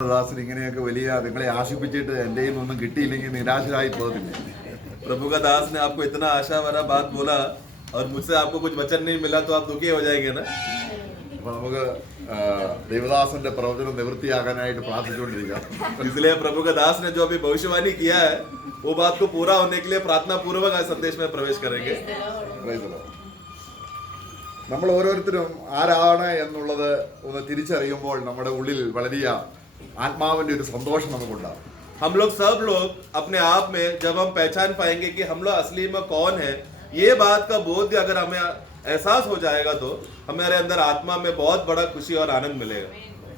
ദാസൻ ഇങ്ങനെയൊക്കെ വലിയ നിങ്ങളെ ആശിപ്പിച്ചിട്ട് എൻ്റെ കയ്യിൽ നിന്നൊന്നും കിട്ടിയില്ലെങ്കിൽ നിരാശരായി പോകുന്നില്ല. प्रभु का दास ने आपको इतना आशा भरा बात बोला और मुझसे आपको कुछ वचन नहीं मिला तो आप दुखी हो जाएंगे ना. അപ്പൊ നമുക്ക് ദേവദാസന്റെ പ്രവചനം നിവൃത്തിയാകാനായിട്ട് പ്രാർത്ഥിച്ചുകൊണ്ടിരിക്കാം. इसलिए प्रभु का दास ने जो अभी भविष्यवाणी किया है वो बात को पूरा होने के लिए प्रार्थना पूर्वक आज संदेश में प्रवेश करेंगे. നമ്മൾ ഓരോരുത്തരും ആരാണ് എന്നുള്ളത് ഒന്ന് തിരിച്ചറിയുമ്പോൾ നമ്മുടെ ഉള്ളിൽ വലിയ ആത്മാവിന്റെ ഒരു സന്തോഷം നമുക്കുണ്ടാകും. हम लोग सब लोग अपने आप में जब हम पहचान पाएंगे कि हम लोग असली में कौन है, ये बात का बोध अगर हमें एहसास हो जाएगा तो हमारे अंदर आत्मा में बहुत बड़ा खुशी और आनंद मिलेगा.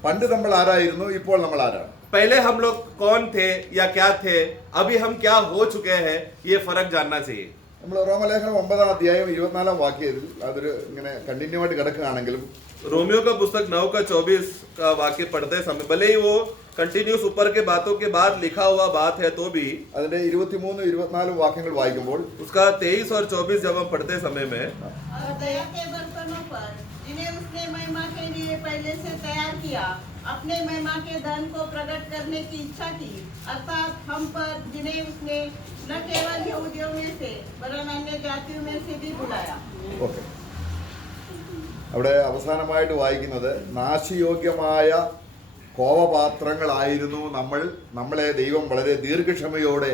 പണ്ട് നമ്മൾ ആരായിരുന്നു, ഇപ്പോൾ നമ്മൾ ആരാണ്? पहले हम लोग कौन थे या क्या थे, अभी हम क्या हो चुके हैं, ये फर्क जानना चाहिए. നമ്മൾ റോമലേഖനം 9-ാം അധ്യായം 24-ാം വാക്യത്തിൽ അതൊരു ഇങ്ങനെ കണ്ടിന്യൂ ആയിട്ട് കിടക്കുകയാണെങ്കിലും रोमियो का पुस्तक 9-24 का वाक्य पढ़ते समय भले ही वो कंटिन्यूस ऊपर के बातों के बाद लिखा हुआ बात है तो भी അതിന്റെ 23-24 വാക്യങ്ങൾ വായിക്കുമ്പോൾ उसका 23 और 24 जब हम पढ़ते समय में और दया के बर्तनों पर जिन्हें उसने महिमा के लिए पहले से तैयार किया, अपने महिमा के धन को प्रकट करने की इच्छा की, अर्थात हम पर जिन्हें उसने न केवल यहूदियों में से वरन अन्य जातियों में से भी बुलाया. ഓക്കെ, അവിടെ അവസാനമായിട്ട് വായിക്കുന്നത് നാശയോഗ്യമായ കോപപാത്രങ്ങളായിരുന്നു നമ്മളെ ദൈവം വളരെ ദീർഘക്ഷമയോടെ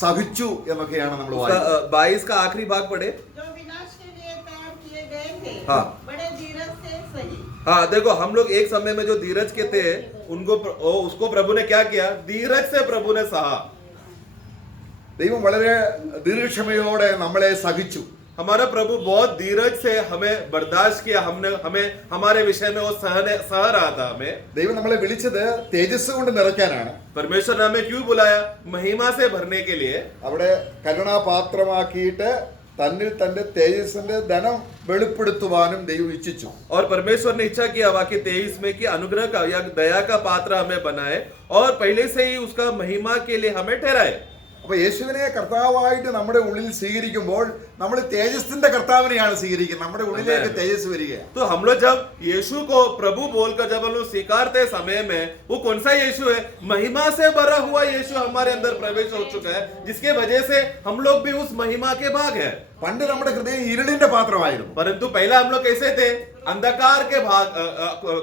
സഹിച്ചു എന്നൊക്കെയാണ് നമ്മൾ വായിക്കുന്നത്. 22 का आखिरी भाग पढ़े. जो विनाश के लिए तैयार किए गए थे, हाँ. बड़े धीरज से सही. हाँ देखो, हम लोग एक समय में जो धीरज के थे उसको प्रभु ने क्या किया, धीरज से प्रभु ने सहा. ദൈവം വളരെ ദീർഘക്ഷമയോടെ നമ്മളെ സഹിച്ചു. हमारा प्रभु बहुत धीरज से हमें बर्दाश्त किया. हमें हमारे विषय में वो सह रहा था. हमें ദൈവം നമ്മളെ വിളിച്ചത് തേജസ് കൊണ്ട് നിറയ്ക്കാനാണ്. परमेश्वर ने हमें क्यों बुलाया, महिमा से भरने के लिए. അവിടെ കരുണാപാത്രമാക്കിയിട്ട് തന്നിൽ തന്റെ തേജസ്സിന്റെ ധനം വെളിപ്പെടുത്തുവാനും ദൈവം ഇച്ഛിച്ചു. और परमेश्वर ने इच्छा किया वाक्य 23 में कि अनुग्रह का या दया का पात्र हमें बनाए और पहले से ही उसका महिमा के लिए हमें ठहराए. അപ്പൊ യേശുവിനെ കർത്താവായിട്ട് നമ്മുടെ ഉള്ളിൽ സ്വീകരിക്കുമ്പോൾ നമ്മൾ തേജസ്സിന്റെ കർത്താവിനെയാണ് സ്വീകരിക്കുന്നത്. നമ്മുടെ ഉള്ളിലേക്ക് തേജസ് വരികയാണ്. तो हम लोग जब यीशु को प्रभु बोलकर जब हम लोग स्वीकारते समय में वो कौन सा यीशु है, महिमा से भरा हुआ यीशु हमारे अंदर प्रवेश हो चुका है, जिसके वजह से हम लोग भी उस महिमा के भाग है. പണ്ട് നമ്മുടെ ഹൃദയം ഇരുളിന്റെ പാത്രമായിരുന്നു. परंतु पहला हम लोग कैसे थे, अंधकार के भाग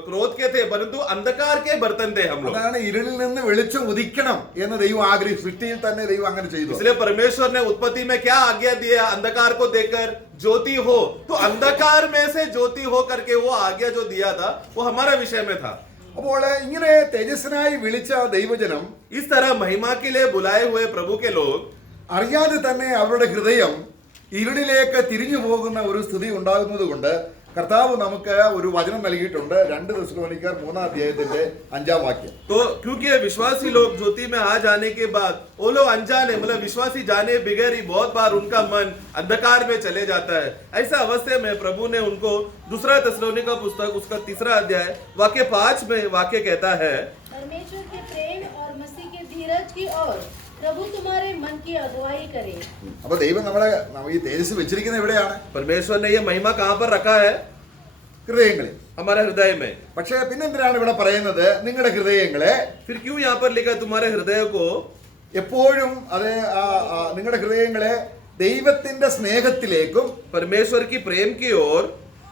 क्रोध के थे, परंतु अंधकार के बर्तन थे हम लोग. അതാണ് ഇരുളിൽ നിന്ന് വെളിച്ചം ഉദിക്കണം എന്ന് ദൈവം ആഗ്രഹിച്ചു. സൃഷ്ടിയിൽ തന്നെ ദൈവം അങ്ങനെ ചെയ്തു. इसलिए परमेश्वर ने उत्पत्ति में क्या आज्ञा दिया, अंधकार को देखकर ज्योति हो. तो अंधकार में से ज्योति हो करके वो आज्ञा जो दिया था वो हमारा विषय में था. അപ്പോൾ ഇങ്ങനെ തേജസ്സിനായി വിളിച്ച ദൈവജനം इस तरह महिमा के लिए बुलाए हुए प्रभु के लोग അറിയാതെ തന്നെ അവരുടെ ഹൃദയം ഇരുളിലേക്ക് തിരിഞ്ഞു പോകുന്ന ഒരു സ്ഥിതി ഉണ്ടാകുന്നത് കൊണ്ട് കർത്താവ് നമുക്ക് ഒരു വചനം നൽകിയിട്ടുണ്ട്. 2 തെസ്സലോനിക്കർ 3-ാം അധ്യായത്തിന്റെ 5-ാം വാക്യം. तो क्योंकि विश्वासी लोग ज्योति में आ जाने के बाद वो लोग अनजाने मतलब विश्वासी जाने बगैर ही बहुत बार उनका मन अंधकार में चले जाता है. ऐसा अवस्था में प्रभु ने उनको 2 तेस्सलोनिका पुस्तक उसका 3रा अध्याय वाक्य 5 में वाक्य कहता है, परमेश्वर के प्रेम और मसीह के धीरज की ओर प्रभु तुम्हारे मन की अगुवाई करे. അപ്പൊ ദൈവം നമ്മളെ ഈ തേജസ് വെച്ചിരിക്കുന്നത് എവിടെയാണ്? परमेश्वर ने ये महिमा कहाँ पर रखा है, ഹൃദയങ്ങളിൽ. हमारे हृदय में. പക്ഷേ പിന്നെന്തിനാണ് ഇവിടെ പറയുന്നത് നിങ്ങളുടെ ഹൃദയങ്ങളെ? फिर क्यों यहाँ पर लिखा तुम्हारे हृदय को, എപ്പോഴും അത് നിങ്ങളുടെ ഹൃദയങ്ങളെ ദൈവത്തിന്റെ സ്നേഹത്തിലേക്കും परमेश्वर की प्रेम की ओर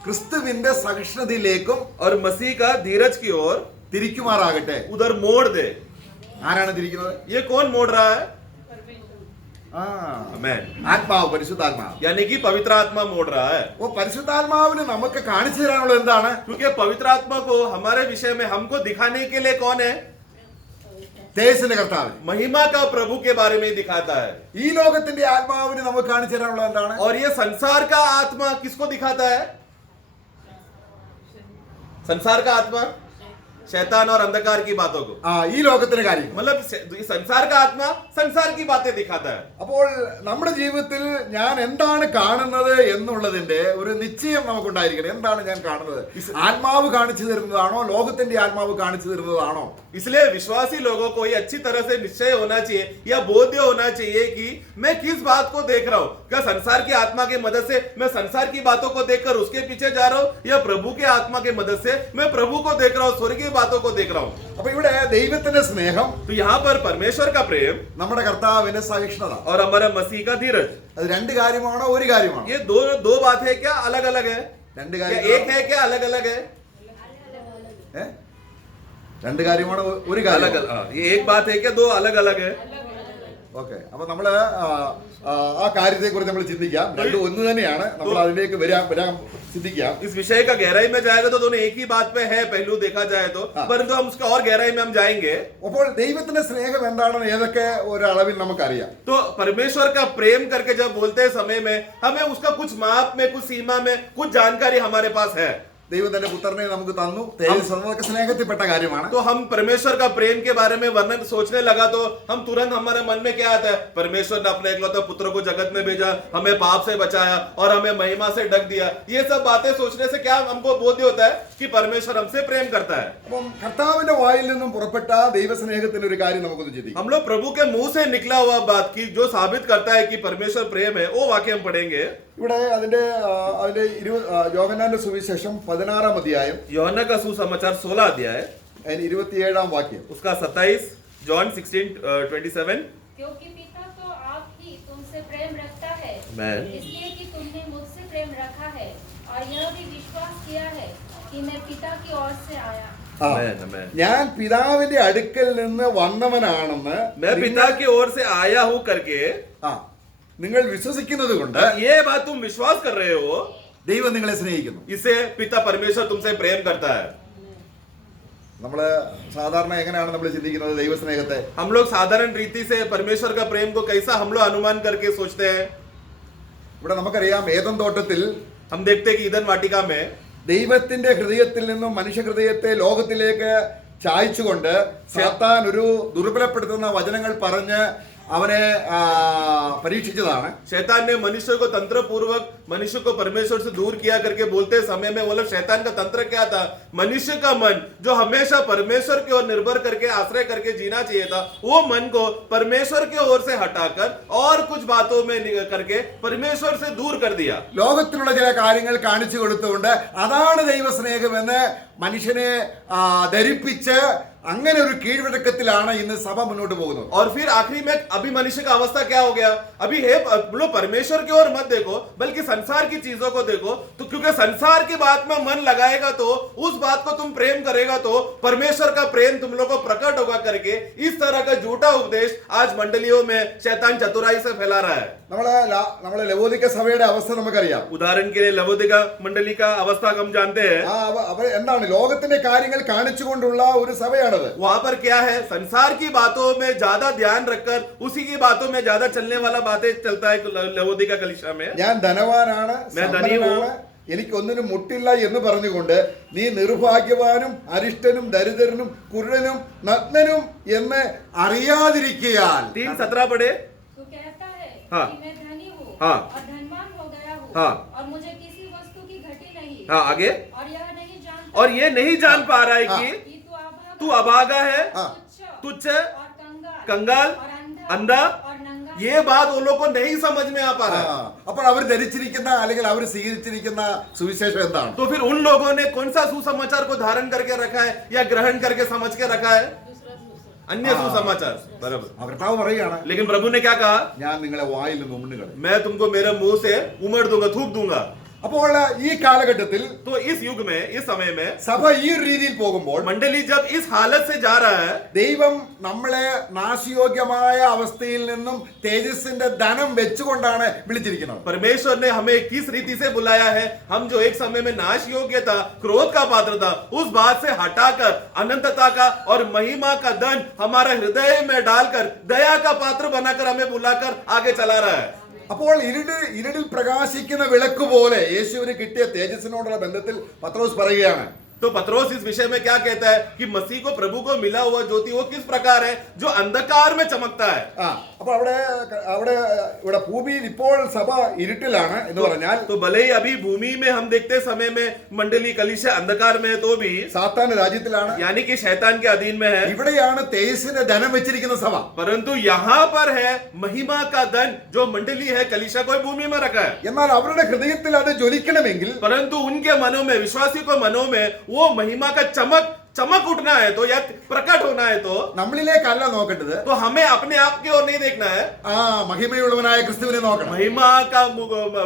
ക്രിസ്തുവിന്റെ സഹിഷ്ണുതയിലേക്കും और मसीह का धीरज की ओर തിരിക്കുമാറാകട്ടെ. उधर मोड़ दे. ആരാണ് തിരിക്കുന്നത്? ये कौन मोड़ रहा है, ആമേൻ. ആത്മാവ്, പരിശുദ്ധാത്മാവ്. यानी कि पवित्र आत्मा मोड़ रहा है. ഓ പരിശുദ്ധാത്മാവിന് നമുക്ക് കാണിച്ചു തരാനുള്ളത് എന്താണ്? क्योंकि पवित्र आत्मा को हमारे विषय में हमको दिखाने के लिए कौन है, തേജസ്സിന്റെ കർത്താവ്. महिमा का प्रभु के बारे में दिखाता है. ഈ ലോകത്തിന്റെ ആത്മാവിന് നമുക്ക് കാണിച്ചു തരാനുള്ളത് എന്താണ്? और ये संसार का आत्मा किसको दिखाता है, संसार का आत्मा शैतान और अंधकार की बातों को, ഈ ലോകത്തിന്റെ കാര്യം. मतलब संसार का आत्मा संसार की बातें दिखाता है. അപ്പോൾ നമ്മുടെ ജീവിതത്തിൽ ഞാൻ എന്താണ് കാണുന്നത് എന്നുള്ളതിന്റെ ഒരു നിശ്ചയം നമുക്കുണ്ടായിരിക്കണം. എന്താണ് ഞാൻ കാണുന്നത്? ആത്മാവ് കാണിച്ചു തരുന്നതാണോ ലോകത്തിന്റെ ആത്മാവ് കാണിച്ചു തരുന്നതാണോ? इसलिए विश्वासी लोगों को ये अच्छी तरह से निश्चय होना चाहिए या बोध्य होना चाहिए कि मैं किस बात को देख रहा हूं. क्या संसार की आत्मा की मदद से मैं संसार की बातों को देखकर उसके पीछे जा रहा हूं, या प्रभु के आत्मा की मदद से मैं प्रभु को देख रहा हूं, स्वर्गीय बातों को देख रहा हूँ। അപ്പൊ ഇവിടെ ദൈവത്തിന്റെ സ്നേഹം, तो यहाँ पर परमेश्वर का प्रेम നമ്മുടെ കർത്താവിന്റെ സഹിഷ്ണുത, और हमारा मसीह का धीरज, അത് രണ്ട് കാര്യമാണോ ഒരു കാര്യമാണോ? ये दो बात है क्या? अलग अलग है? രണ്ട് या കാര്യം एक है क्या? अलग अलग है? രണ്ട് കാര്യമാണോ ഒരു अलग കാര്യം? अलग, हाँ, ये एक बात है क्या? दो अलग अलग है? ഓക്കെ, അപ്പൊ നമ്മള് ആ കാര്യത്തെ കുറിച്ച് നമ്മൾ ചിന്തിക്കാം. രണ്ടും ഒന്ന് തന്നെയാണ്. നമ്മൾ അതിലേക്ക് വരാൻ ചിന്തിക്കാം. इस विषय का गहराई में जाएगा तो दोनों एक ही बात पे है, पहलू देखा जाए तो, परंतु हम उसका और गहराई में हम जाएंगे। അപ്പോൾ ദൈവത്തിന്റെ സ്നേഹം എന്താണെന്ന് ഏതൊക്കെ ഒരു അളവിൽ നമുക്കറിയാം. तो परमेश्वर का प्रेम करके जब बोलते हैं समय में हमें उसका कुछ माप में, कुछ सीमा में, कुछ जानकारी हमारे पास है। ദൈവം തന്റെ പുത്രനെ നമുക്ക് തന്നു. തേജസ്സൊക്കെ സ്നേഹത്തിൽപ്പെട്ട കാര്യമാണ്. तो हम परमेश्वर का प्रेम के बारे में वर्णन सोचने लगा तो हम तुरंत हमारे मन में क्या आता है? परमेश्वर ने अपने इकलौते पुत्र को जगत में भेजा, हमें पाप से बचाया और हमें महिमा से ढक दिया। ये सब बातें सोचने से क्या हमको बोध्य होता है कि परमेश्वर हमसे प्रेम करता है। അപ്പം കർത്താവിന്റെ വായിൽ നിന്നും പുറപ്പെട്ട ദൈവസ്നേഹത്തിന്റെ ഒരു കാര്യം നമുക്കൊന്ന് ചിന്തിക്കാം. हम लोग प्रभु के मुंह से निकला हुआ बात की जो साबित करता है कि परमेश्वर प्रेम है, वो वाक्य हम पढ़ेंगे। ഇവിടെ അതിന്റെ യോഹന്നാന്റെ സുവിശേഷം 16-ാം അധ്യായം, യോഹन्ना का सुसमाचार 16 अध्याय, അതിന് 27-ാം വാക്യം. उसका 27, जॉन 16:27। क्योंकि पिता तो आप ही तुमसे प्रेम रखता है, Amen. इसलिए कि तुमने मुझसे प्रेम रखा है और यह भी विश्वास किया है कि मैं पिता की ओर से आया। Amen, amen. ഞാൻ പിതാവിന്റെ അടുക്കൽ നിന്ന് വന്നവനാണെന്ന് मैं पिता की ओर से आया हूं करके നിങ്ങൾ വിശ്വസിക്കുന്നത് കൊണ്ട് ये बात तुम विश्वास कर रहे हो, ദൈവം നിങ്ങളെ സ്നേഹിക്കുന്നു. इसे पिता परमेश्वर तुमसे प्रेम करता है। നമ്മള് സാധാരണ എങ്ങനെയാണ് നമ്മൾ ചിന്തിക്കുന്നത് ദൈവസ്നേഹത്തെ? हम लोग साधारण रीति से परमेश्वर का प्रेम को कैसा हम लोग अनुमान करके सोचते हैं? ഇവിടെ നമുക്കറിയാം ഏദൻ തോട്ടത്തിൽ हम देखते हैं कि ईदन वाटिका में ദൈവത്തിന്റെ ഹൃദയത്തിൽ നിന്നും മനുഷ്യ ഹൃദയത്തെ ലോകത്തിലേക്ക് ചായ്ച്ചുകൊണ്ട് സാത്താൻ ഒരു ദുർബലപ്പെടുത്തുന്ന വചനങ്ങൾ പറഞ്ഞ് അവനെ പരീക്ഷിച്ചതാണ്. शैतान ने मनुष्य को तंत्र पूर्वक मनुष्य को परमेश्वर से दूर किया करके बोलते समय में बोला शैतान का तंत्र क्या था? मनुष्य का मन जो हमेशा परमेश्वर की ओर निर्भर करके आश्रय करके जीना चाहिए था, वो मन को परमेश्वर की ओर से हटाकर और कुछ बातों में करके परमेश्वर से दूर कर दिया। ലോകത്തിലുള്ള ചില കാര്യങ്ങൾ കാണിച്ചു കൊടുത്തുകൊണ്ട് അതാണ് ദൈവസ്നേഹമെന്ന് മനുഷ്യനെ ധരിപ്പിച്ച് അങ്ങനെ ഒരു കീഴ്വഴക്കത്തിലാണ് ഇന്ന് സഭ മുന്നോട്ട് പോകുന്നത്. और फिर आखिरी में अभी मनुष्य का अवस्था क्या हो गया? अभी है बोलो परमेश्वर की ओर मत देखो, बल्कि संसार की चीजों को देखो। तो क्योंकि संसार की बात में मन लगाएगा तो उस बात को तुम प्रेम करेगा तो परमेश्वर का प्रेम तुम लोग को प्रकट होगा करके इस तरह का झूठा उपदेश आज मंडलियों में शैतान चतुराई से फैला रहा है। നമ്മളെ ലവോദിക്ക സഭയുടെ അവസ്ഥ നമുക്കറിയാം. उदाहरण के लिए लवोदिका मंडली का अवस्था हम जानते हैं। അവർ എന്താണ് ലോകത്തിന്റെ കാര്യങ്ങൾ കാണിച്ചുകൊണ്ടുള്ള ഒരു സഭയാണത്. वहां पर क्या है? संसार की बातों में ज्यादा ध्यान रखकर उसी की बातों में ज्यादा चलने वाला बातें चलता है लवोदिका कलीसिया में। ഞാൻ ധനവാനാണ്, സമ്പന്നനാണ്, എനിക്കൊന്നിനും മുട്ടില്ല എന്ന് പറഞ്ഞുകൊണ്ട് നീ നിർഭാഗ്യവാനും അരിഷ്ടനും ദരിദ്രനും കുരുടനും നഗ്നനും എന്ന് അറിയാതിരിക്കയാൽ 3:17 पढ़े। तो कहता है हाँ। कि मैं धनी हूँ हाँ। और धनवान हो गया हूँ हाँ। और मुझे किसी वस्तु की घटी नहीं हाँ, आगे। और यह नहीं जानता और ये नहीं जान पा रहा है कि कि तू अभागा है, तुच्छ है, और कंगाल, और अंधा। और नंगा। ये बात उन लोगों को नहीं समझ में आ पा रहा है। അപ്പോൾ അവർ ധരിച്ചിരിക്കുന്ന അല്ലെങ്കിൽ അവർ സ്വീകരിച്ചിരിക്കുന്ന സുവിശേഷം എന്താണ്? तो फिर उन लोगों ने कौन सा सुसमाचार को धारण करके रखा है या ग्रहण करके समझ के रखा है? अन्य सुसमाचार। बराबर। കർത്താവ് പറയുകയാണ്, लेकिन प्रभु ने क्या कहा? ഞാൻ നിങ്ങളെ വായിൽ നിന്ന് ഉമിണ്ണുകളെ. मैं तुमको मेरे मुंह से उमड़ दूंगा, थूक दूंगा। അപ്പോൾ ഈ കാലഘട്ടത്തിൽ तो इस युग में, इस समय में സഭ ഈ രീതിയിൽ പോകുമ്പോൾ मंडली जब इस हालत से जा रहा है, ദൈവം നമ്മളെ നാശയോഗ്യമായ അവസ്ഥയിൽ നിന്നും തേജസ്സിന്റെ ധനം വെച്ചുകൊണ്ടാണ് വിളിച്ചിരിക്കുന്നത്. परमेश्वर ने हमें किस रीति से बुलाया है? हम जो एक समय में नाश योग्य था, क्रोध का पात्र था, उस बात से हटाकर अनंतता का और महिमा का धन हमारा हृदय में डालकर दया का पात्र बनाकर हमें बुलाकर आगे चला रहा है। അപ്പോൾ ഇരുടിൽ പ്രകാശിക്കുന്ന വിളക്ക് പോലെ യേശുവിന് കിട്ടിയ തേജസ്സിനോടുള്ള ബന്ധത്തിൽ പത്രോസ് പറയുകയാണ്, तो पत्रोस इस विषय में क्या कहता है कि मसीह को प्रभु को मिला हुआ ज्योति वो किस प्रकार है जो अंधकार में चमकता है। അപ്പോൾ ഇവിടെ ഭൂമിയിൽ ഇപ്പോൾ സഭ ഇരുട്ടിലാണ് എന്ന് പറഞ്ഞാൽ तो भले ही अभी भूमि में हम देखते समय में मंडली कलीसिया अंधकार में है तो भी സാത്താന്റെ രാജ്യത്തിലാണ്, यानी कि शैतान के अधीन में है। ഇവിടെയാണ് തേജസ്സിന്റെ ധനം വെച്ചിരിക്കുന്ന സഭ. परंतु यहाँ पर है महिमा का धन जो मंडली है कलीसिया को भूमि में रखा है। എന്നാൽ അവരുടെ ഹൃദയത്തിൽ അത് ജ്വലിക്കണമെങ്കിൽ परंतु उनके मनों में, विश्वासी को मनों में वो महिमा का चमक चमक उठना है तो या प्रकट होना है നമ്മളിലേക്കല്ല നോക്കേണ്ടത്, तो हमें अपने आप की ओर नहीं देखना है, ആ മഹിമയുള്ളവനായ ക്രിസ്തുവിനെ നോക്കണം.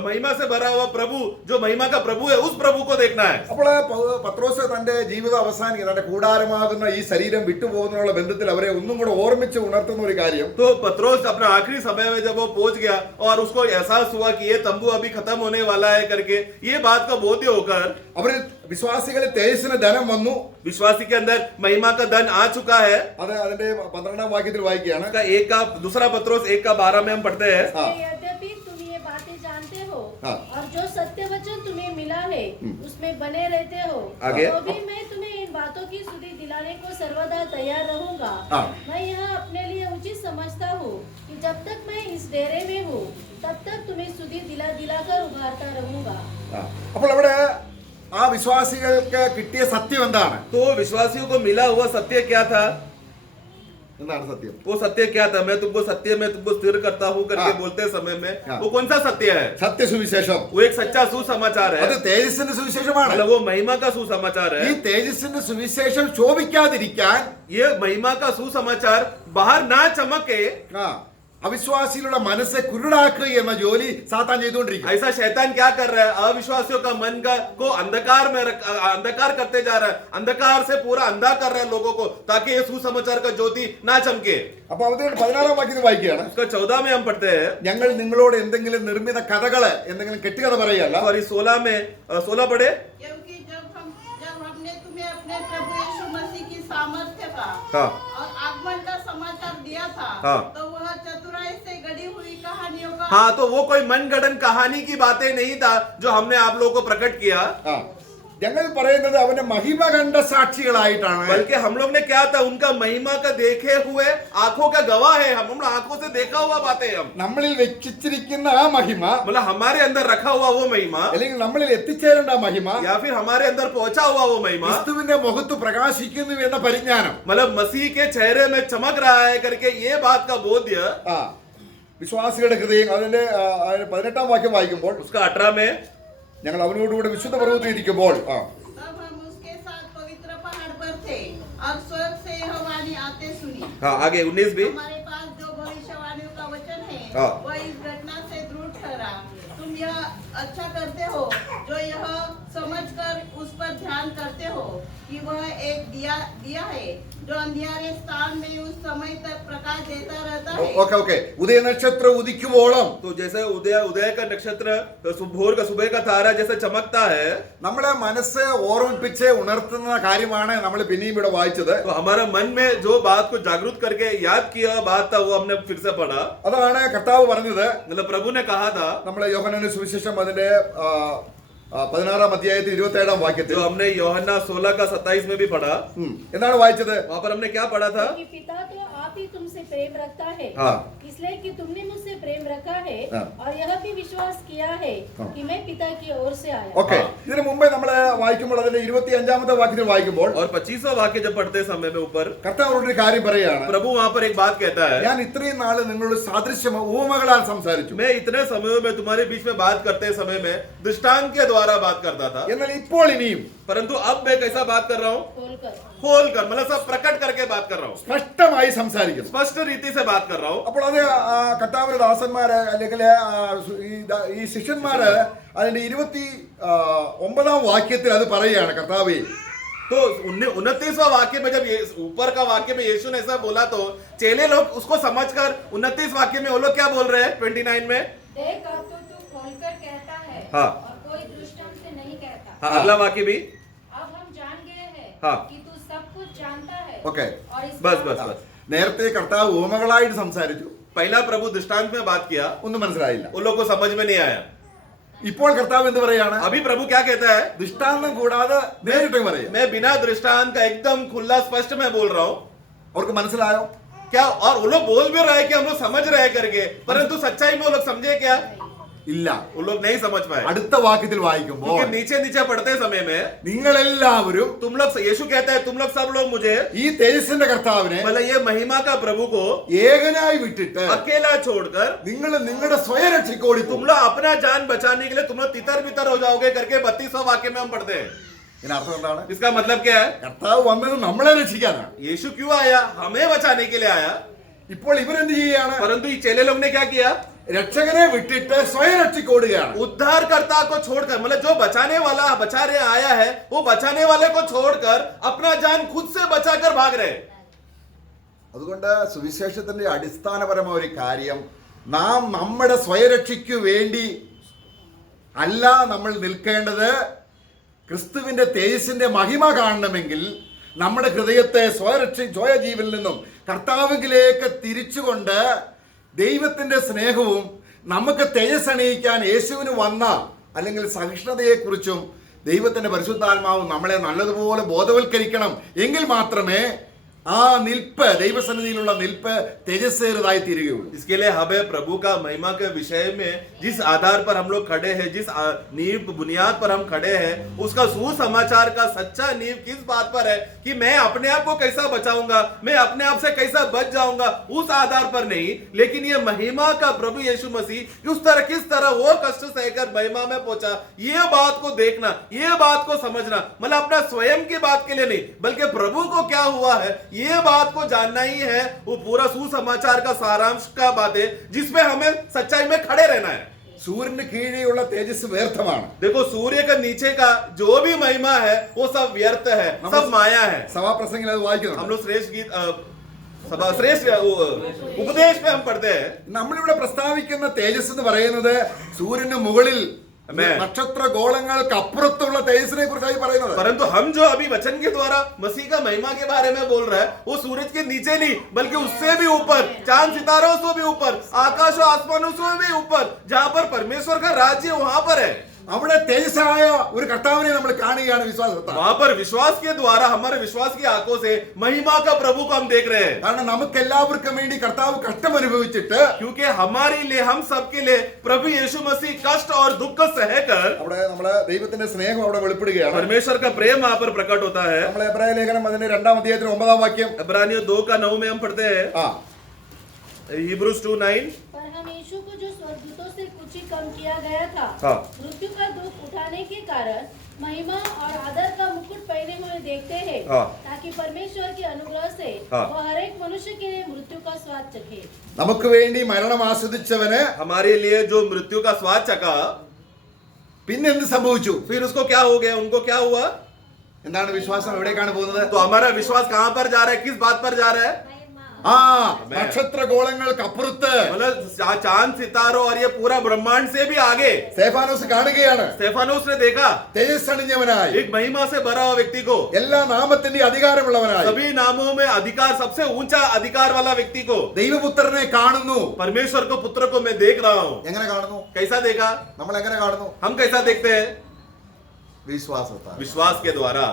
महिमा से भरा हुआ प्रभु, जो महिमा का प्रभु है, उस प्रभु को देखना है. അപ്പോൾ പത്രോസ് തന്റെ ജീവിതം അവസാനിക്കുക തന്റെ കൂടാരമാകുന്ന ഈ ശരീരം വിട്ടുപോകുന്നതിനുള്ള ബന്ധത്തിൽ അവരെ ഒന്നും കൂടെ ഓർമ്മിച്ച് ഉണർത്തുന്ന ഒരു കാര്യം, तो पत्रोस अपना आखिरी समय में जब वो पहुंच गया और उसको एहसास हुआ कि ये तंबू अभी खत्म होने वाला है करके, ये बात का बोध्य होकर അവരിൽ വിശ്വാസികളിൽ തേജസ്സിന് ധനം വന്നു. विश्वासी के अंदर महिमा का धन आ चुका है. അത് അതിന്റെ 12ാം വാക്യത്തിൽ വായിക്കുകയാണ്. उसका दूसरा पत्रोस 1:12 में हम पढ़ते हैं. यद्यपि तुम ये बातें जानते हो हाँ। और जो सत्य वचन तुम्हें मिला है उसमें बने रहते हो, आगे? तो भी मैं तुम्हें इन बातों की सुधि दिलाने को सर्वदा तैयार रहूंगा. हाँ। मैं यह अपने लिए उचित समझता हूँ कि जब तक मैं इस डेरे में हूँ तब तक तुम्हें सुधि दिलाकर उभारता रहूंगा. അപ്പോൾ അവിടെ ആ വിശ്വാസികൾക്ക് കിട്ടിയ സത്യം എന്താണ്? तो विश्वासियों को मिला हुआ सत्य क्या था? എന്താണ് സത്യം? वो सत्य क्या था? मैं तुमको सत्य में तुमको स्थिर करता हूँ करके हाँ। बोलते समय में हाँ। वो कौन सा सत्य है? സത്യസുവിശേഷം. वो एक सच्चा सुसमाचार है. അത് തേജസ്സിന്റെ സുവിശേഷമാണ്. मतलब वो महिमा का सुसमाचार ഈ है. തേജസ്സിന്റെ സുവിശേഷം ശോഭിക്കാതിരിക്കാൻ ये महिमा का सुसमाचार बाहर ना चमके, അവിശ്വാസികളുടെ മനസ്സെ കുരുടാക്കുക എന്ന ജോലി സാത്താൻ ചെയ്തുകൊണ്ടിരിക്കും. ऐसा शैतान क्या कर रहा है? अविश्वासियों का मन को अंधकार करते जा रहा है, अंधकार से पूरा अंधा कर रहा है लोगों को, ताकि ये सुसमाचार का ज्योति ना चमके. അപ്പൊ അത് 16ാം വാക്യത്തിൽ വായിക്കുകയാണ്. उसका 14 में हम पढ़ते हैं. ഞങ്ങൾ നിങ്ങളോട് എന്തെങ്കിലും നിർമ്മിത കഥകള് എന്തെങ്കിലും കെട്ടുകഥ പറയല്ല. सॉरी 16 पढ़े. क्योंकि जब हमने तुम्हें अपने प्रभु यीशु मसीह की सामर्थ्य का हाँ. और आगमन का समाचार दिया था, हाँ. तो वह चतुराई से गढ़ी हुई कहानियों का हाँ, तो वो कोई मनगढ़ंत कहानी की बातें नहीं था जो हमने आप लोगों को प्रकट किया, ഞങ്ങൾ പറയുന്നത് അവന്റെ മഹിമ കണ്ട സാക്ഷികളായിട്ടാണ്. बल्कि हम लोग ने क्या था, उनका महिमा का देखे हुए आंखों का गवाह है. हम आंखों से देखा हुआ बातें हम, നമ്മളിൽ വെച്ചിരിക്കുന്ന ആ മഹിമ, मतलब हमारे अंदर रखा हुआ वो महिमा, അല്ലെങ്കിൽ നമ്മളിൽ എത്തിച്ചേരേണ്ട ആ മഹിമ, या फिर हमारे अंदर पहुंचा हुआ वो महिमा, ക്രിസ്തുവിന്റെ മുഖത്ത് പ്രകാശിക്കുന്നു എന്ന പരിജ്ഞാനം, मतलब मसीह के चेहरे में चमक रहा है करके ये बात का बोध्य വിശ്വാസികളുടെ ഹൃദയം. അതിന്റെ 18ാം വാക്യം വായിക്കുമ്പോൾ, उसका 18 में ഞങ്ങൾ അവനോടുകൂടെ വിശുദ്ധ പർവ്വതത്തിൽ ഇരിക്കുമ്പോൾ तब हम उसके साथ पवित्र पहाड़ पर थे और स्वर्ग से यह वाणी आते सुनी. हाँ, आगे 19 भी. हमारे पास जो भविष्यवाणियों का वचन है हाँ. वह इस घटना से दृढ़ ठहरा. तुम यह अच्छा करते हो जो यह समझकर उस पर ध्यान करते हो कि वह एक दिया है जो अंधियारे स्थान में उस समय तक प्रकाश देता रहता है. ഓക്കെ ഉദയ നക്ഷത്രം ഉദിക്കുവോളം तो जैसे उदय का नक्षत्र, भोर का सुबह का तारा जैसे चमकता है, നമ്മളെ മനസ്സ് ഓർമ്മിപ്പിച്ച് ഉണർത്തുന്ന കാര്യമാണ് നമ്മൾ പിന്നെയും ഇവിടെ വായിച്ചത്. तो हमारा मन में जो बात को जागरूक करके याद किया बात था, वो हमने फिर से पढ़ा. അതാണ് കർത്താവ് പറഞ്ഞത്. मतलब प्रभु ने कहा था, നമ്മളെ യോഹന്നാന്റെ സുവിശേഷം അതിന്റെ 16ാം അധ്യായത്തിൽ 27ാം വാക്യത്തിൽ जो हमने यूहन्ना 16 का 27 में भी पढ़ा. എന്താണ് വായിച്ചത്? वहां पर हमने क्या पढ़ा था? कि पिता तो आप ही तुमसे प्रेम रखता है, हाँ. इसलिए कि तुमने मुझसे प्रेम रखा है हाँ. और यह भी विश्वास किया है हाँ. कि मैं पिता की ओर से आया. ഓക്കെ, ഇതിനു മുമ്പേ നമ്മൾ വായിക്കുമ്പോൾ അതിന്റെ 25ാമത്തെ വാക്യത്തിൽ വായിക്കുമ്പോൾ और 25वां वाक्य जब पढ़ते समय में ऊपर കർത്താവ് ഒരു കാര്യം പറയുകയാണ്. प्रभु वहां पर एक बात कहता है, ഞാൻ ഇത്രയും നാള് നിങ്ങളോട് സാദൃശ്യം ഉപമകളാൽ സംസാരിച്ചു, मैं इतने समय में तुम्हारे बीच में बात करते समय में दृष्टांत के द्वारा बात करता था, എന്നാൽ ഇപ്പോൾ ഇനിയും परंतु अब मैं कैसा बात कर रहा हूँ? खोल कर मतलब सब प्रकट करके बात कर रहा हूँ, സ്പഷ്ടമായി സംസാരിക്കുന്നു. स्पष्ट रीति से बात कर रहा हूँ. അപ്പോൾ അത് കർത്താവിന്റെ ദാസന്മാര് അല്ലെങ്കിൽ ഈ ശിഷ്യന്മാര് അതിന്റെ 29ാം വാക്യത്തിൽ അത് പറയുകയാണ്. കർത്താവേ, तो 29वां वाक्य में जब ऊपर का वाक्य में यीशु ने ऐसा बोला, तो चेले लोग उसको समझकर 29 वाक्य में वो लोग क्या बोल रहे हैं? 29 में देख अब तो तू खोलकर कहता है हाँ. और कोई दृष्टांत से नहीं कहता. हाँ, अगला वाक्य भी. अब हम जान गए हैं हाँ. कि तू सब कुछ जानता है ओके. और इस बस बात- बस बस. നേരത്തെ കർത്താവ് ഉപമകളായിട്ട് സംസാരിച്ചു, पहला प्रभु दृष्टांत में बात किया, ഒന്നും മനസ്സിലായില്ല. उन लोग को समझ में नहीं आया. ഇപ്പോൾ കർത്താവ് എന്ത് പറയാണ്? अभी प्रभु क्या कहता है? ദൃഷ്ടാന്തം കൂടാതെ നേരിട്ട് പറയാം. मैं बिना दृष्टांत का एकदम खुला स्पष्ट में बोल रहा हूँ. അവർക്ക് മനസ്സിലായോ? क्या? और वो लोग बोल भी रहे कि हम लोग समझ रहे करके, परंतु सच्चाई में वो लोग समझे क्या? ഇല്ല. वो लोग नहीं समझ पाए. അടുത്ത വാക്യത്തിൽ വായിക്കുമ്പോൾ क्योंकि नीचे नीचे पढ़ते समय में നിങ്ങളെല്ലാവരും तुम लोग, यीशु कहता है तुम लोग सब लोग मुझे, ഈ തേജസ്സിന്റെ കർത്താവിനെ मतलब ये महिमा का प्रभु को ഏകനായി വിട്ടിട്ട് अकेला छोड़कर നിങ്ങൾ നിങ്ങളുടെ സ്വയരക്ഷയ്ക്ക് ഓടി तुम लोग अपना जान बचाने के लिए तुम लोग तितर बितर हो जाओगे करके 32वां वाक्य में हम पढ़ते हैं. ഇതിനർത്ഥം എന്താണ്? इसका मतलब क्या है? കർത്താവ് വന്നത് നമ്മളെ രക്ഷിക്കാനാണ്. यीशु क्यों आया? हमें बचाने के लिए आया. ഇപ്പോൾ ഇവരെന്ത് ചെയ്യുകയാണ്? परंतु ये चेले लोग ने क्या किया? രക്ഷകനെ വിട്ടിട്ട് സ്വയം രക്ഷിക്കോടുകയാണ്. उद्धारकर्ता को छोड़कर, मतलब जो बचाने वाला बचाने आया है, वो बचाने वाले को छोड़कर अपना जान खुद से बचाकर भाग रहे. അതുകൊണ്ട് സുവിശേഷത്തിന്റെ അടിസ്ഥാനപരമായ ഒരു കാര്യം, നാം നമ്മുടെ സ്വയരക്ഷയ്ക്ക് വേണ്ടി അല്ല നമ്മൾ നിൽക്കേണ്ടത്. ക്രിസ്തുവിന്റെ തേജസ്സിന്റെ മഹിമ കാണണമെങ്കിൽ നമ്മുടെ ഹൃദയത്തെ സ്വയജീവനിൽ നിന്നും കർത്താവിലേക്ക് തിരിച്ചുകൊണ്ട് ദൈവത്തിന്റെ സ്നേഹവും നമുക്ക് തേജസ് അണിയിക്കാൻ യേശുവിന് വന്ന അല്ലെങ്കിൽ സഹിഷ്ണുതയെക്കുറിച്ചും ദൈവത്തിന്റെ പരിശുദ്ധാത്മാവും നമ്മളെ നല്ലതുപോലെ ബോധവൽക്കരിക്കണം. എങ്കിൽ മാത്രമേ ആ നിൽപ്പ്, ദൈവസന്നിധിയിലുള്ള നിൽപ്പ് തേജസ്സേറിയതായി തീരുകയുള്ളൂ. इसके लिए हमें प्रभु का महिमा के विषय में जिस आधार पर हम लोग खड़े हैं, जिस नींव बुनियाद पर हम खड़े हैं, उसका सुसमाचार का सच्चा नींव किस बात पर है कि मैं अपने आप को कैसा बचाऊंगा, मैं अपने आप से कैसा बच जाऊंगा, उस आधार पर नहीं, लेकिन ये महिमा का प्रभु यीशु मसीह उस तरह किस तरह वो कष्ट सहकर महिमा में पहुंचा, ये बात को देखना, ये बात को समझना, मतलब अपना स्वयं की बात के लिए नहीं, बल्कि प्रभु को क्या हुआ है ये बात को जानना ही है. वो पूरा सुसमाचार का सारांश का बात है जिसमें हमें सच्चाई में खड़े रहना है. സൂര്യന് കീഴെയുള്ള തേജസ് വ്യർത്ഥമാണ്. देखो सूर्य के नीचे का जो भी महिमा है वो सब व्यर्थ है, सब माया है. സഭാപ്രസംഗിൽ അത് വായിക്കുന്നു. हम लोग श्रेष्ठ गीत सभा श्रेष्ठ उपदेश में हम पढ़ते हैं. നമ്മളിവിടെ പ്രസ്താവിക്കുന്ന തേജസ് എന്ന് പറയുന്നത് സൂര്യന് മുകളിൽ നക്ഷത്ര ഗോളങ്ങൾക്ക് അപ്പുറത്തുള്ള തേജസ്സിനെ കുറിച്ചായി പറയുന്നത്. परंतु हम जो अभी वचन के द्वारा मसीह का महिमा के बारे में बोल रहे हैं, वो सूरज के नीचे नहीं बल्कि उससे भी ऊपर, चांद सितारों से भी ऊपर, आकाश और आसमानों से भी ऊपर, जहां पर परमेश्वर का राज्य वहां पर है. അവിടെ തേജസ്സായ ഒരു കർത്താവിനെ നമ്മൾ കാണുകയാണ് വിശ്വാസത്താൽ. वहां पर विश्वास के द्वारा हमारे विश्वास की आंखों से महिमा का प्रभु को हम देख रहे हैं. കാരണം നമുക്ക് എല്ലാവർക്കും വേണ്ടി കർത്താവ് കഷ്ടം അനുഭവിച്ചിട്ട് क्योंकि हमारे लिए, हम सबके लिए प्रभु यीशु मसीह कष्ट और दुख सहकर അവിടെ നമ്മളെ ദൈവത്തിന്റെ സ്നേഹം അവിടെ വെളിപ്പെടുകയാണ്. परमेश्वर का प्रेम वहां पर प्रकट होता है. നമ്മൾ എബ്രായ ലേഖനം അതിന്റെ 2-ാം അധ്യായത്തിൽ 9-ാം വാക്യം इब्रानियों 2:9 में हम पढ़ते हैं. हिब्रूज 2:9. पर हम यीशु को जो स्वर्गदूतों से कुछ ही कम किया गया था, हाँ. मृत्यु का दुख उठाने के कारण महिमा और आदर का मुकुट पहने हुए देखते हैं, हाँ. ताकि परमेश्वर के अनुग्रह से हाँ. वो हर एक मनुष्य के लिए मृत्यु का स्वाद चखे. നമുക്ക് വേണ്ടി മരണം ആസ്വദിച്ചവന് हमारे लिए जो मृत्यु का स्वाद चखा, പിന്നെ എന്ത് സംഭവിച്ചു? फिर उसको क्या हो गया, उनको क्या हुआ? എന്താണ് വിശ്വാസം? എവിടേക്കാണ് പോകുന്നത്? तो हमारा विश्वास कहां पर जा रहा है, किस बात पर जा रहा है? നക്ഷത്ര ഗോളങ്ങൾക്ക് അപ്പുറത്ത്, मतलब चांद सितारों और ये पूरा ब्रह्मांड से भी आगे. സ്തെഫാനോസ് കാണുകയാണ് स्टेफानोस ने देखा തേജസ് അണിഞ്ഞവനായി, एक महिमा से भरा हुआ व्यक्ति को, എല്ലാ നാമത്തിന്റെ അധികാരമുള്ളവനായി, सभी नामों में अधिकार, सबसे ऊंचा अधिकार वाला व्यक्ति को, ദൈവപുത്രനെ കാണുന്നു. परमेश्वर को, पुत्र को मैं देख रहा हूँ. എങ്ങനെ കാണുന്നു? कैसा देखा? നമ്മൾ എങ്ങനെ കാണുന്നു? हम कैसा देखते हैं? വിശ്വാസത്താൽ विश्वास के द्वारा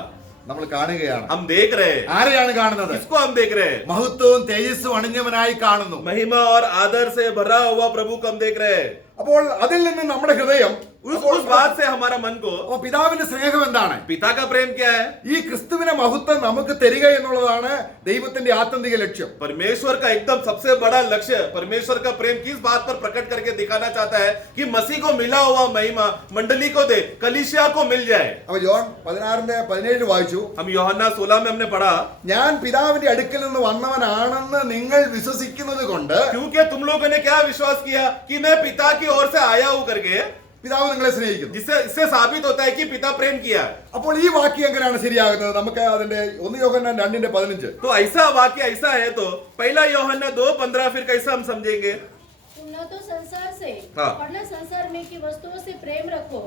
നമ്മൾ കാണുകയാണ്. हम देख रहे हैं. ആരെയാണ് കാണുന്നത്? किसको हम देख रहे हैं? മഹത്വവും തേജസ്സും അണിഞ്ഞവനായി കാണുന്നു. महिमा और आदर से भरा हुआ प्रभु को हम देख रहे हैं. അപ്പോൾ അതിൽ നിന്ന് നമ്മുടെ ഹൃദയം, उस बात से हमारा मन को, അപ്പോൾ പിതാവിന്റെ സ്നേഹം എന്താണ്? पिता का प्रेम क्या है? ഈ ക്രിസ്തുവിനെ മഹത്വം നമുക്ക് തരിക എന്നുള്ളതാണ് ദൈവത്തിന്റെ ആത്യന്തിക ലക്ഷ്യം. परमेश्वर का एकदम सबसे बड़ा लक्ष्य, परमेश्वर का प्रेम किस बात पर प्रकट करके दिखाना चाहता है कि मसीह को मिला हुआ महिमा मंडली को दे, कलीसिया को मिल जाए. അപ്പൊ ജോൺ 16:17 വായിച്ചു, हम यूहन्ना 16 में हमने पढ़ा, ഞാൻ പിതാവിന്റെ അടുക്കൽ നിന്ന് വന്നവനാണെന്ന് നിങ്ങൾ വിശ്വസിക്കുന്നത് കൊണ്ട് क्योंकि तुम लोगों ने क्या विश्वास किया कि मैं पिता की ओर से आया हूं करके, പിതാവ് നിങ്ങളെ സ്നേഹിക്കുന്നു. जिससे इससे साबित होता है कि पिता प्रेम किया. അപ്പോൾ ഈ വാക്യം എങ്ങനെയാണ് ശരിയാകുന്നത്? നമുക്ക് അതിന്റെ 1 യോഹന്നാൻ 2:15 तो ऐसा वाक्य ऐसा है, तो पहला यूहन्ना 2:15 फिर कैसा हम समझेंगे? तुम न तो संसार से हाँ. और न संसार में की वस्तुओं से प्रेम रखो.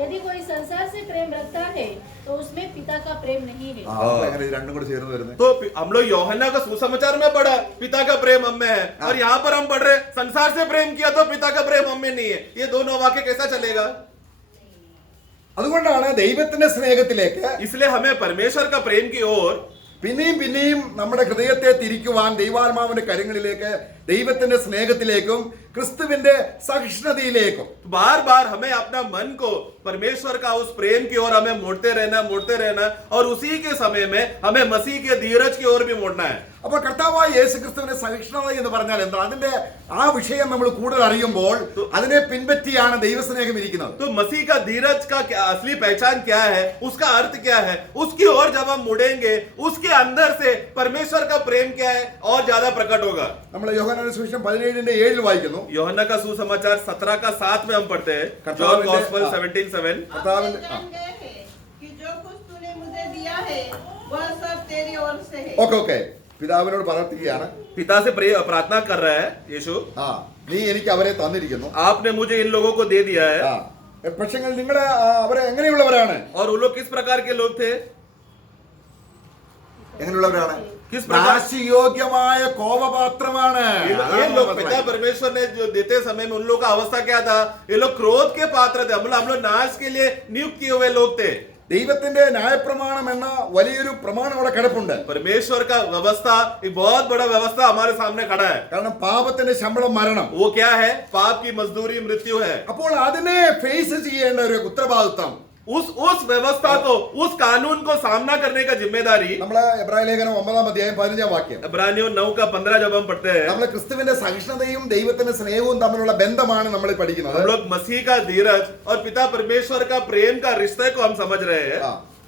यदि कोई संसार से प्रेम रखता है तो उसमें पिता का प्रेम नहीं है. എങ്ങനെ ഇത് രണ്ടും കൂടി ചേർന്ന് വരുന്നത്? तो हम लोग यूहन्ना का सुसमाचार में पढ़ा पिता का प्रेम हम में है, और यहाँ पर हम पढ़ रहे संसार से प्रेम किया तो पिता का प्रेम हम में नहीं है. ये दोनों वाक्य कैसा चलेगा? അതുകൊണ്ടാണ് ദൈവത്തിന്റെ സ്നേഹത്തിലേക്ക് इसलिए हमें परमेश्वर का प्रेम की ओर പിന്നെയും പിന്നെയും നമ്മുടെ ഹൃദയത്തെ തിരിക്കുവാൻ ദൈവാത്മാവിന്റെ കരങ്ങളിലേക്ക് ദൈവത്തിന്റെ സ്നേഹത്തിലേക്കും ക്രിസ്തുവിന്റെ സഹിഷ്ണുതയിലേക്കും. बार बार हमें अपना मन को परमेश्वर का उस प्रेम की ओर हमें मोड़ते रहना और उसी के समय में हमें मसीह के धीरज की ओर भी मोड़ना है. അപ്പോൾ കർത്താവായ യേശു ക്രിസ്തുവിന്റെ സഹിഷ്ണുത എന്ന് പറഞ്ഞാൽ എന്താ? അതിന്റെ ആ വിഷയം നമ്മൾ കൂടുതൽ അറിയുമ്പോൾ അതിനെ പിൻപറ്റിയാണ് ദൈവസ്നേഹം ഇരിക്കുന്നത്. तो मसीह का धीरज का असली पहचान क्या है, उसका अर्थ क्या है, उसकी ओर जब हम मुड़ेंगे उसके अंदर से परमेश्वर का प्रेम क्या है और ज्यादा प्रकट होगा. നമ്മൾ യോഹന്നാന്റെ സുവിശേഷം 17:7 വായിക്കുന്നു. यूहन्ना का सुसमाचार 17 का 7 में हम पढ़ते हैं. John gospel 17:7. हम जान गए हैं कि जो कुछ तूने मुझे दिया है वह सब तेरी ओर से है. ഓക്കെ പിതാവിനോട് പ്രാർത്ഥിക്കുകയാണ്. पिता से प्रार्थना कर रहा है यीशु. നീ എനിക്ക് അവരെ തന്നിരിക്കുന്നു. आपने मुझे इन लोगों को दे दिया है. പക്ഷേ നിങ്ങളെ അവരെ എങ്ങനെയുള്ളവരാണ്? और वो लोग किस प्रकार के लोग थे? എങ്ങനെയുള്ളവരാണ്? किस प्रकार? നാശയോഗ്യമായ കോപപാത്രമാണ്. ये लोग पिता परमेश्वर ने जो देते समय में उन लोगों का अवस्था क्या था? ये लोग क्रोध के पात्र थे. हम लोग नाश के लिए नियुक्त किए हुए लोग थे. ദൈവത്തിന്റെ ന്യായപ്രമാണം എന്ന വലിയൊരു പ്രമാണം അവിടെ കിടപ്പുണ്ട്. परमेश्वर का व्यवस्था एक बहुत बड़ा व्यवस्था हमारे सामने खड़ा है. കാരണം പാപത്തിന്റെ ശമ്പളം മരണം. वो क्या है? पाप की मजदूरी मृत्यु है. അപ്പോൾ അതിനെ ഫേസ് ചെയ്യേണ്ട ഒരു ഉത്തരവാദിത്വം, उस व्यवस्था को, उस कानून को सामना करने का जिम्मेदारी. നമ്മളെ എബ്രായ ലേഖനം 9:15 इब्रानियों 9 का 15 जब हम पढ़ते हैं, നമ്മളെ ക്രിസ്തുവിന്റെ സഹിഷ്ണുതയും ദൈവത്തിന്റെ സ്നേഹവും തമ്മിലുള്ള ബന്ധമാണ് നമ്മൾ പഠിക്കുന്നത്. हम लोग मसीह का धीरज और पिता परमेश्वर का प्रेम का रिश्ते को हम समझ रहे हैं.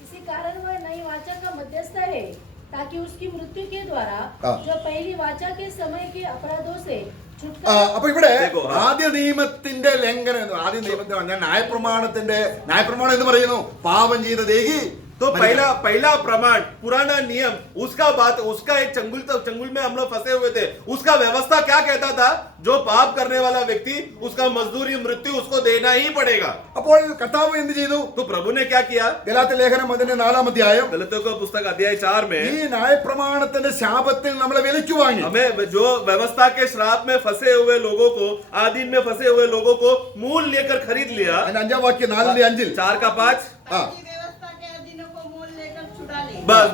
इसी कारण वह नई वाचा का मध्यस्थ है, ताकि उसकी मृत्यु के द्वारा हाँ। जो पहली वाचा के समय के अपराधों से അപ്പൊ ഇവിടെ देखो, हाँ। ആദ്യ നിയമത്തിന്റെ ലംഘനം, ആദ്യ നിയമത്തിൽ പറഞ്ഞാൽ ന്യായപ്രമാണം എന്ന് പറയുന്നു പാപം ചെയ്ത ദേഹി. तो पहला प्रमाण, पुराना नियम, उसका एक चंगुल में हम लोग फंसे हुए थे. उसका व्यवस्था क्या कहता था? जो पाप करने वाला व्यक्ति, उसका मजदूरी मृत्यु उसको देना ही पड़ेगा. അപ്പോൾ കർത്താവ് എന്ത് ചെയ്തു? तो प्रभु ने क्या किया? ഗലാത്യ ലേഖനം 4:4 गलतियों का पुस्तक अध्याय 4 में ഈ ന്യായപ്രമാണത്തിന്റെ ശാപത്തിൽ നമ്മളെ വിലയ്ക്ക് വാങ്ങി. हमें जो व्यवस्था के श्राप में फंसे हुए लोगों को, आदीन में फंसे हुए लोगों को मूल लेकर खरीद लिया. അതിന്റെ 5-ാം വാക്യം 4:5 4 का 5. ताकि व्यवस्था के अधीनों को मोल लेकर छुड़ा ले. बस.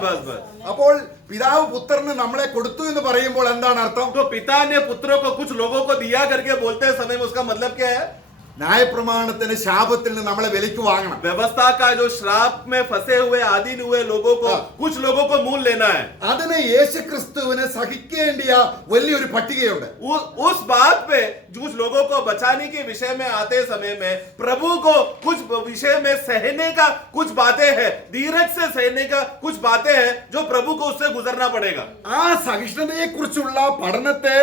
അപ്പോൾ പിതാവ് പുത്രന് നമ്മളെ കൊടുത്തു എന്ന് പറയുമ്പോൾ എന്താണ് അർത്ഥം? तो पिता ने पुत्रों को कुछ लोगों को दिया करके बोलते हैं समय में, उसका मतलब क्या है? ന്യായപ്രമാണത്തിന്റെ ശാപത്തിൽ നിന്ന് നമ്മളെ വിലയ്ക്ക് വാങ്ങണം. व्यवस्था का जो श्राप में फंसे हुए आदीन हुए लोगों को, कुछ लोगों को मूल लेना है. അതിന് യേശുക്രിസ്തുവിനെ സഹിക്കേണ്ടിയ വലിയൊരു പട്ടികയുണ്ട്. उस बात पे कुछ लोगों को बचाने के विषय में आते समय में प्रभु को कुछ विषय में सहने का कुछ बातें हैं, धीरज से सहने का कुछ बातें हैं जो प्रभु को उससे गुजरना पड़ेगा. ആ സഹിഷ്ണുതയെ കുറിച്ചുള്ള പഠനത്തെ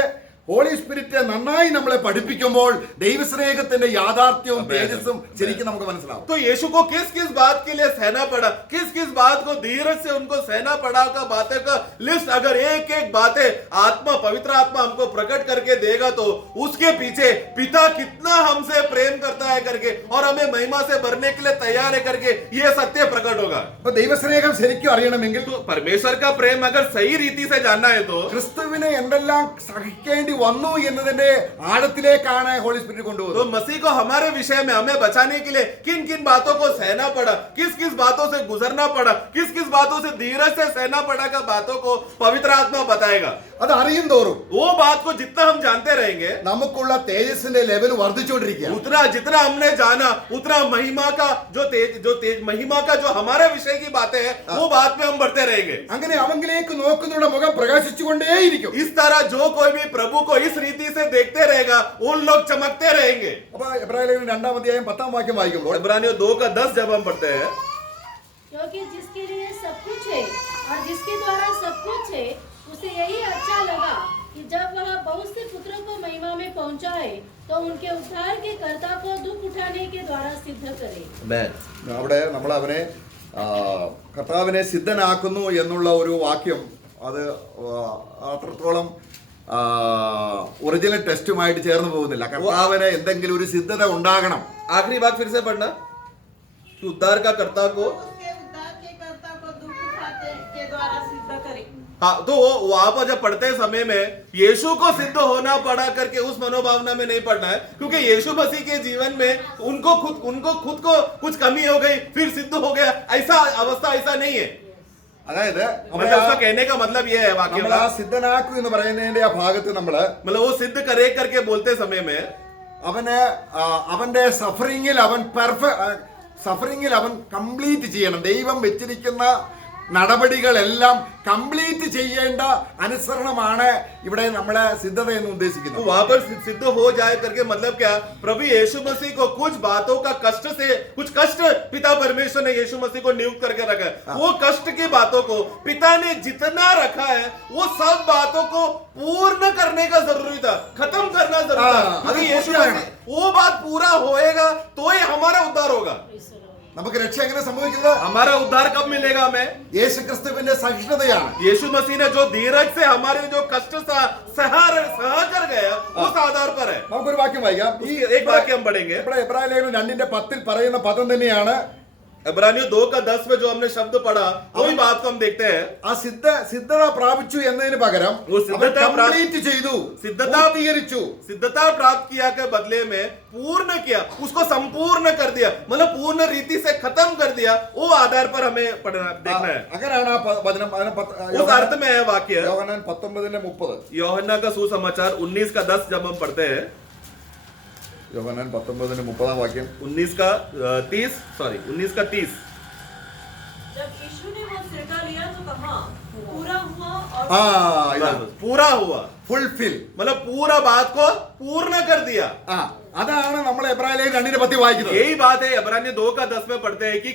ഹോളി സ്പിരിറ്റ് നന്നായി നമ്മളെ പഠിപ്പിക്കുമ്പോൾ ദൈവസ്നേഹത്തിന്റെ യാഥാർത്ഥ്യവും തേജസ്സും ശരിക്കും നമുക്ക് മനസ്സിലാവും. तो यीशु को किस किस बात के लिए सहना पड़ा, किस किस बात को धीरज से उनको सहना पड़ा का बातें का लिस्ट अगर एक एक बातें आत्मा, पवित्र आत्मा हमको प्रकट करके देगा तो उसके पीछे पिता कितना हमसे प्रेम करता है करके और हमें महिमा से भरने के लिए तैयार है करके ये सत्य प्रकट होगा. അപ്പൊ ദൈവസ്നേഹം ശരിക്കും അറിയണമെങ്കിൽ तो परमेश्वर का प्रेम अगर सही रीति से जानना है तो ക്രിസ്തുവിനെ എന്തെല്ലാം സഹിക്കേണ്ടി വന്നു എന്നതിന്റെ ആഴത്തിലേക്കാണ് ഹോളി സ്പിരിറ്റ് तो കൊണ്ടുപോകുന്നത്. मसीह को हमारे विषय में हमें बचाने के लिए किन किन बातों को सहना पड़ा, किस किस बातों से गुजरना पड़ा, किस किस बातों से धीरज से सहना पड़ा का बातों को पवित्र आत्मा बताएगा. അത് അറിയും തോറും वो बात को जितना हम जानते रहेंगे, നമുക്കുള്ള തേജസ്സിന്റെ ലെവൽ വർദ്ധിച്ചുകൊണ്ടിരിക്കുകയാണ്. उतना जितना हमने जाना उतना महिमा का जो तेज महिमा का जो हमारे विषय की बातें हैं वो बात में हम बढ़ते रहेंगे. അങ്ങനെ അവങ്കിലേക്ക് നോക്കുന്നവരുടെ മുഖം പ്രകാശിച്ചുകൊണ്ടേയിരിക്കും. इस तरह जो कोई भी प्रभु को इस रीति से देखते रहेगा उन लोग चमकते रहेंगे. അപ്പൊ എബ്രായ ലേഖനം 2:10 വായിക്കുമ്പോൾ इब्रानियों 2 का 10 जब हम पढ़ते हैं, क्योंकि जिसके लिए सब कुछ है और जिसके द्वारा सब कुछ है, उसे यही अच्छा लगा कि जब वह बहुत से पुत्रों को महिमा में पहुंचाए तो उनके उद्धार के कर्ता को दुख उठाने के द्वारा सिद्ध करे. അവിടെ നമ്മൾ അവനെ കർത്താവിനെ സിദ്ധനാക്കുന്നു എന്നുള്ള ഒരു വാക്യം അത് അത്രത്തോളം ഒറിജിനൽ ടെസ്റ്റുമായിട്ട് ചേർന്ന് പോകുന്നില്ല. കർത്താവിന് എന്തെങ്കിലും ഒരു സിദ്ധത ഉണ്ടാകണം. आखिरी बात फिर से पढ़ना कि उद्धार का कर्ता को, उसके उद्धार के कर्ता को दुख उठाते के द्वारा सिद्ध करे. हाँ, तो वो वहां पर जब पढ़ते समय में यीशु को सिद्ध होना पड़ा करके उस मनोभावना में नहीं पढ़ना है, क्योंकि यीशु मसीह के जीवन में उनको खुद को कुछ कमी हो गई फिर सिद्ध हो गया, ऐसा अवस्था ऐसा नहीं है. അതായത് मतलब उसका कहने का मतलब ये है वाक्य നമ്മൾ का ആ സിദ്ധനാക്കു എന്ന് പറയുന്നതിന്റെ ആ ഭാഗത്ത് നമ്മള് मतलब वो सिद्ध करे करके बोलते समय में അവന് അവന്റെ സഫറിങ്ങിൽ അവൻ കംപ്ലീറ്റ് ചെയ്യണം. ദൈവം വെച്ചിരിക്കുന്ന നടപടികളെല്ലാം കംപ്ലീറ്റ് ചെയ്യേണ്ട അനുസരണമാണ് ഇവിടെ നമ്മളെ സിദ്ധത എന്ന് तो ഉദ്ദേശിക്കുന്നത്. वहां पर सिद्ध हो जाए करके मतलब क्या, प्रभु यीशु मसीह को कुछ बातों का कष्ट से कुछ कष्ट पिता परमेश्वर ने यीशु मसीह को नियुक्त करके रखा है. वो कष्ट की बातों को पिता ने जितना रखा है वो सब बातों को पूर्ण करने का जरूरी था, खत्म करना जरूरी था. अभी क्योंकि यीशु पूरा मसीह वो बात पूरा होएगा तो ही हमारा उद्धार होगा. നമുക്ക് രക്ഷ എങ്ങനെ സംഭവിക്കുന്നത്? हमारा उद्धार कब मिलेगा हमें? യേശു ക്രിസ്തുവിന്റെ സഹിഷ്ണുതയാണ്. यीशु मसीह ने जो धीरज से हमारे जो कष्ट सहा कर गया उस आधार पर है. നമുക്കൊരു വാക്യം വായിക്കാം. ഈ एक वाक्य हम पढ़ेंगे. ഇവിടെ എബ്രായ ലേഖനം 2:10 പറയുന്ന പദം തന്നെയാണ്. इब्रानियों 2:10 में जो हमने शब्द पढ़ा वही बात को हम देखते हैं. ആ സിദ്ധത പ്രാപിച്ചു എന്നതിന് പകരം वो सिद्धता കംപ്ലീറ്റ് ചെയ്തു, പൂർത്തീകരിച്ചു. सिद्धता प्राप्त किया के बदले में पूर्ण किया, उसको संपूर्ण कर दिया, मतलब पूर्ण रीति से खत्म कर दिया. वो आधार पर हमें पढ़ना देखना है. അങ്ങനെയാണ് ആ വചനം. उस अर्थ में है वाक्य യോഹന്നാൻ 19:30. यूहन्ना का सुसमाचार 19:10 जब हम पढ़ते हैं, യോഹന്നാൻ 19:30 വാക്യം. 19:30 जब यीशु ने वो सिरका लिया तो कहा पूरा हुआ और ആ ഇതാണ് पूरा हुआ, ഫുൾഫിൽ. मतलब पूरा बात को पूर्ण कर दिया. ആ അതാണ് നമ്മൾ എബ്രായ ലേഖനം 2:10 വായിക്കുന്നത്. यही बात है इब्रानियों 2:10 में पढ़ते हैं कि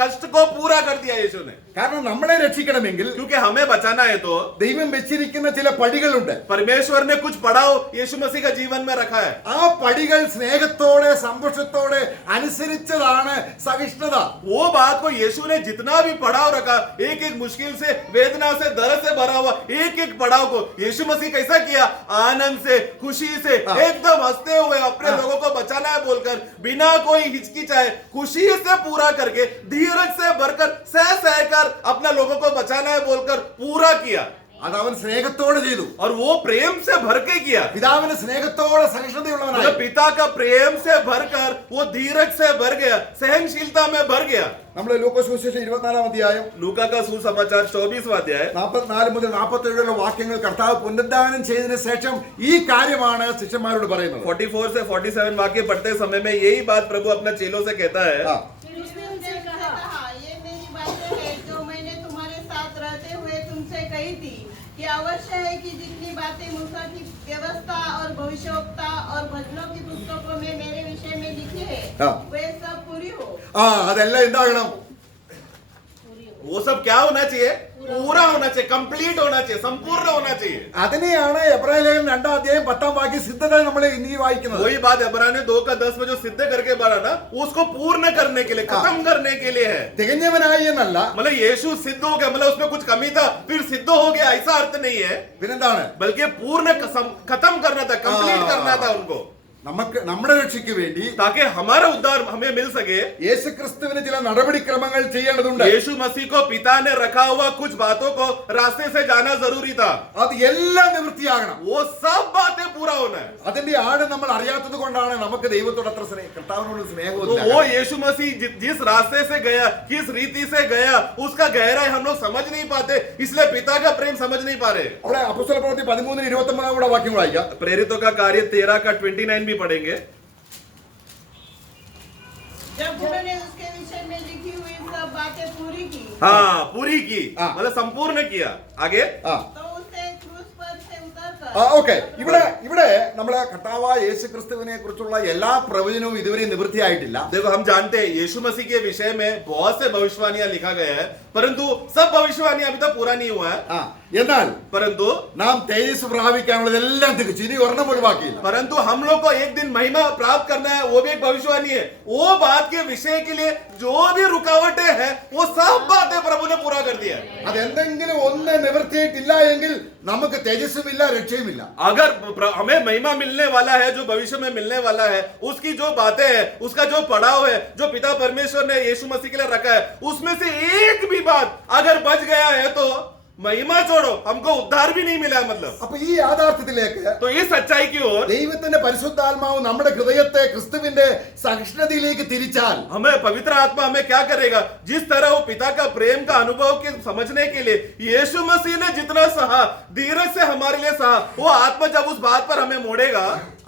कष्ट को पूरा कर दिया यीशु ने. കാരണം നമ്മളെ രക്ഷിക്കണമെങ്കിൽ क्योंकि हमें बचाना है तो ദൈവം വെച്ചിരിക്കുന്ന ചില പടികളുണ്ട്. परमेश्वर ने कुछ पड़ाव यीशु मसीह का जीवन में रखा है. ആ പടികൾ സ്നേഹത്തോടെ സന്തോഷത്തോടെ അനുസരിച്ചതാണ് സഹിഷ്ണുത. वो बात को यीशु ने जितना भी पड़ाव रखा, एक एक मुश्किल से, वेदना से, दर्द से भरा हुआ एक एक पड़ाव को यीशु मसीह कैसा किया, आनंद से, खुशी से, एकदम हंसते हुए अपने लोगों को बचाना है बोलकर बिना कोई हिचकिचाए खुशी से पूरा करके धीरज से भरकर सह कर अपने लोगों को बचाना है बोलकर पूरा किया. അത് അവൻ സ്നേഹത്തോടെ ചെയ്തു. और वो प्रेम से भर के किया. പിതാവിന് സ്നേഹത്തോടെ സഹിഷ്ണുതയുള്ളവനായി. मतलब पिता का प्रेम से भरकर वो धीरज से भर गया, सहनशीलता में भर गया. നമ്മൾ ലൂക്കോസ് സുവിശേഷം 24 അധ്യായം लूका का सुसमाचार 24वां अध्याय 44 മുതൽ 47 വാക്യങ്ങൾ കർത്താവ് പുനരുദ്ധാനം ചെയ്തതിനു ശേഷം ഈ കാര്യമാണ് ശിഷ്യന്മാരോട് പറയുന്നത്. 44 से 47 वाक्य पढ़ते समय में यही बात प्रभु अपने चेलों से कहता है. ആ, फिर उसने उनसे कहा ये मेरी बातें हैं जो मैंने तुम्हारे साथ रहते हुए तुमसे कही थी कि अवश्य है कि जितनी बातें मूसा की व्यवस्था और भविष्यवक्ता और भजनों की पुस्तकों में मेरे विषय में लिखी है हाँ। वे सब पूरी हो. അതെല്ലാം എന്താകണം? वो सब क्या होना चाहिए? पूरा होना चाहिए, कंप्लीट होना चाहिए, संपूर्ण होना चाहिए. അതിനെയാണ് എബ്രായ ലേഖനം 2 അധ്യായം 10 വാക്യം സിദ്ധത നമ്മൾ ഇനി വായിക്കുന്നത്. वही बात इब्रानियों 2:10 में जो सिद्ध करके बढ़ा ना, उसको पूर्ण करने के लिए, खत्म करने के लिए है. തികഞ്ഞവനായി എന്നല്ല, मतलब यीशु सिद्ध हो गया, मतलब उसमें कुछ कमी था फिर सिद्ध हो गया, ऐसा अर्थ नहीं है. പിന്നെന്താണ്? बल्कि पूर्ण खत्म करना था, कंप्लीट करना था उनको, നമുക്ക് നമ്മുടെ രക്ഷയ്ക്ക് വേണ്ടി ताकि हमारा उद्धार हमें मिल सके. യേശു ക്രിസ്തുവിന് ചില നടപടിക്രമങ്ങൾ ചെയ്യേണ്ടതുണ്ട്. यीशु मसीह को पिता ने रखा हुआ कुछ बातों को रास्ते से जाना जरूरी था. അത് എല്ലാം നിവൃത്തിയാകണം. वो सब बातें पूरा होना है. അതിന്റെ ആഴം നമ്മൾ അറിയാത്തത് കൊണ്ടാണ് നമുക്ക് ദൈവത്തോട് അത്ര കർത്താവിനോട് तो സ്നേഹമില്ല. वो यीशु मसीह जिस रास्ते से गया, किस रीति से गया, उसका गहराई हम लोग समझ नहीं पाते, इसलिए पिता का प्रेम समझ नहीं पा रहे. അവിടെ അപ്പോസ്തല പ്രവൃത്തി 13:29 കൂടെ വാക്യം വായിക്കാം. प्रेरितों का कार्य 13 का 29 भी पढ़ेंगे. जब उन्होंने उसके विषय में लिखी हुई सब बातें पूरी की हाँ, पूरी की, हाँ। मतलब संपूर्ण किया. आगे ആ तो उसे क्रूस पर से उतारकर ഓക്കെ. ഇവിടെ നമ്മളെ കർത്താവായ യേശു ക്രിസ്തുവിനെ കുറിച്ചുള്ള എല്ലാ പ്രവചനവും ഇതുവരെ നിവൃത്തിയായിട്ടില്ല. देखो, हम जानते हैं यीशु मसीह के विषय में बहुत से भविष्यवाणियां लिखा गया है, परंतु सब भविष्यवाणियां अभी तक पूरा नहीं हुआ है. ആ എന്നാൽ परंतु നാം തേജസ് പ്രാപിക്കാനുള്ളതെല്ലാം തികച്ചു. ഇനി ഒരെണ്ണം പോലും ബാക്കിയില്ല. परंतु हम लोग को एक दिन महिमा प्राप्त करना है, वो भी एक भविष्यवाणी है. वो बात के विषय के लिए जो भी रुकावटें हैं वो सब बातें प्रभु ने पूरा कर दिया है. അതെന്തെങ്കിലും ഒന്ന് നിവൃത്തിയായിട്ടില്ല എങ്കിൽ നമുക്ക് തേജസ്സുമില്ല, രക്ഷയുമില്ല. अगर हमें महिमा मिलने वाला है, जो भविष्य में मिलने वाला है, उसकी जो बातें हैं, उसका जो पड़ाव है, जो पिता परमेश्वर ने यीशु मसीह के लिए रखा है, उसमें से एक भी बात अगर बच गया है तो महिमा छोड़ो, हमको उद्धार भी नहीं मिला मतलब। അപ്പൊ ഈ യാഥാർത്ഥ്യത്തിലേക്ക് तो इस सच्चाई की ओर ദൈവത്തിന്റെ പരിശുദ്ധാത്മാവ് നമ്മുടെ ഹൃദയത്തെ ക്രിസ്തുവിന്റെ സഹിഷ്ണുതയിലേക്ക് തിരിച്ചാൽ हमें पवित्र आत्मा हमें क्या करेगा, जिस तरह वो पिता का प्रेम का अनुभव के समझने के लिए यीशु मसीह ने जितना सहा, धीरज से हमारे लिए सहा, वो आत्मा जब उस बात पर हमें मोड़ेगा,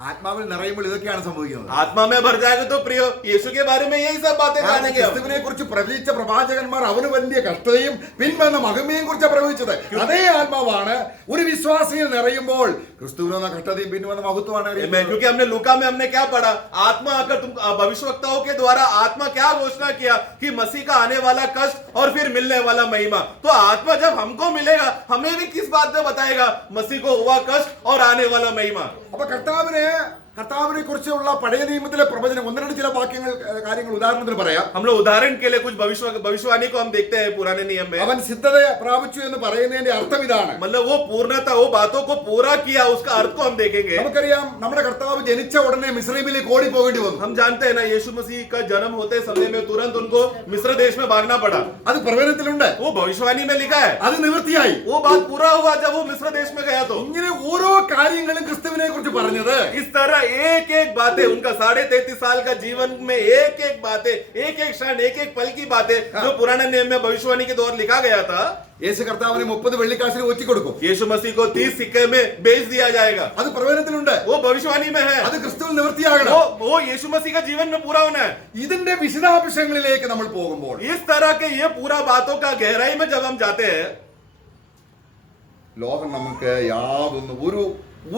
ആത്മാവിൽ നിറയുമ്പോൾ ഇതൊക്കെയാണ് സംഭവിക്കുന്നത്. आत्मा में भर जाएगा तो प्रियो यीशु के बारे में यही सब बातें जानेंगे हम। ക്രിസ്തുവിനെ കുറിച്ച് പ്രവചിച്ച പ്രവാചകന്മാർ അവന് വലിയ കഷ്ടതയും പിൻവന്ന മഹിമയും കുറിച്ച് പ്രവചിച്ചത് അതേ ആത്മാവാണ് ഒരു വിശ്വാസിയിൽ നിറയുമ്പോൾ ക്രിസ്തുവിനെന്ന കഷ്ടതയും പിൻവന്ന മഹത്വമാണ് അറിയുന്നത്. क्योंकि हमने लूका में हमने क्या पढ़ा, आत्मा आकर तुम भविष्यवक्ताओं के द्वारा आत्मा क्या घोषणा किया कि मसीह का आने वाला कष्ट और फिर मिलने वाला महिमा। तो आत्मा जब हमको मिलेगा हमें भी किस बात में बताएगा, मसीह को हुआ कष्ट और आने वाला महिमा। അപ്പൊ കർത്താവിനെ കുറിച്ചുള്ള പഴയ നിയമത്തിലെ പ്രവചനം ഒന്ന് രണ്ട് ചില കാര്യങ്ങൾ ഉദാഹരണത്തിന് പറയാം. हम लोग उदाहरण के लिए कुछ भविष्यवाणी को हम देखते हैं पुराने नियम में। അവൻ സിദ്ധത പ്രാപിച്ചു എന്ന് പറയുന്നതിന്റെ അർത്ഥം ഇതാണ്. मतलब वो पूर्णता, वो बातों को पूरा किया, उसका अर्थ को हम देखेंगे। നമുക്കറിയാം നമ്മുടെ കർത്താവ് ജനിച്ച ഉടനെ മിസ്രൈമിലേക്ക് ഓടി പോകേണ്ടി വന്നു. हम जानते हैं ना, यीशु मसीह का जन्म होते समय में तुरंत उनको मिस्र देश में भागना पड़ा। അത് പ്രവചനത്തിലുണ്ട്, वो भविष्यवाणी में लिखा है, അത് നിവൃത്തിയായി. वो बात पूरा हुआ जब वो मिस्र देश में गया। तो ഇങ്ങനെ ഓരോ കാര്യങ്ങളും ക്രിസ്തുവിനെ കുറിച്ച് പറഞ്ഞത് इस तरह एक एक बातें, उनका 33.5 साल का जीवन में एक एक बातें, एक एक क्षण, एक एक पल की बातें जो पुराने नियम में भविष्यवाणी के दौर लिखा गया था। യേശു കർത്താവിന് 30 വെള്ളിക്കാശിന് ഒറ്റി കൊടുക്കും. यीशु मसीह को 30 सिक्के में बेच दिया जाएगा, അത് പ്രവചനത്തിലുണ്ട്, वो भविष्यवाणी में है। അത് ക്രിസ്തുവിൽ നിവൃത്തിയാകണം. वो यीशु मसीह का जीवन में पूरा होना है। ഇതിന്റെ വിശദാംശങ്ങളിലേക്ക് നമ്മൾ പോകുമ്പോൾ इस तरह के ये पूरा बातों का गहराई में जब हम जाते हैं, ലോകം നമുക്ക് യാതൊന്നും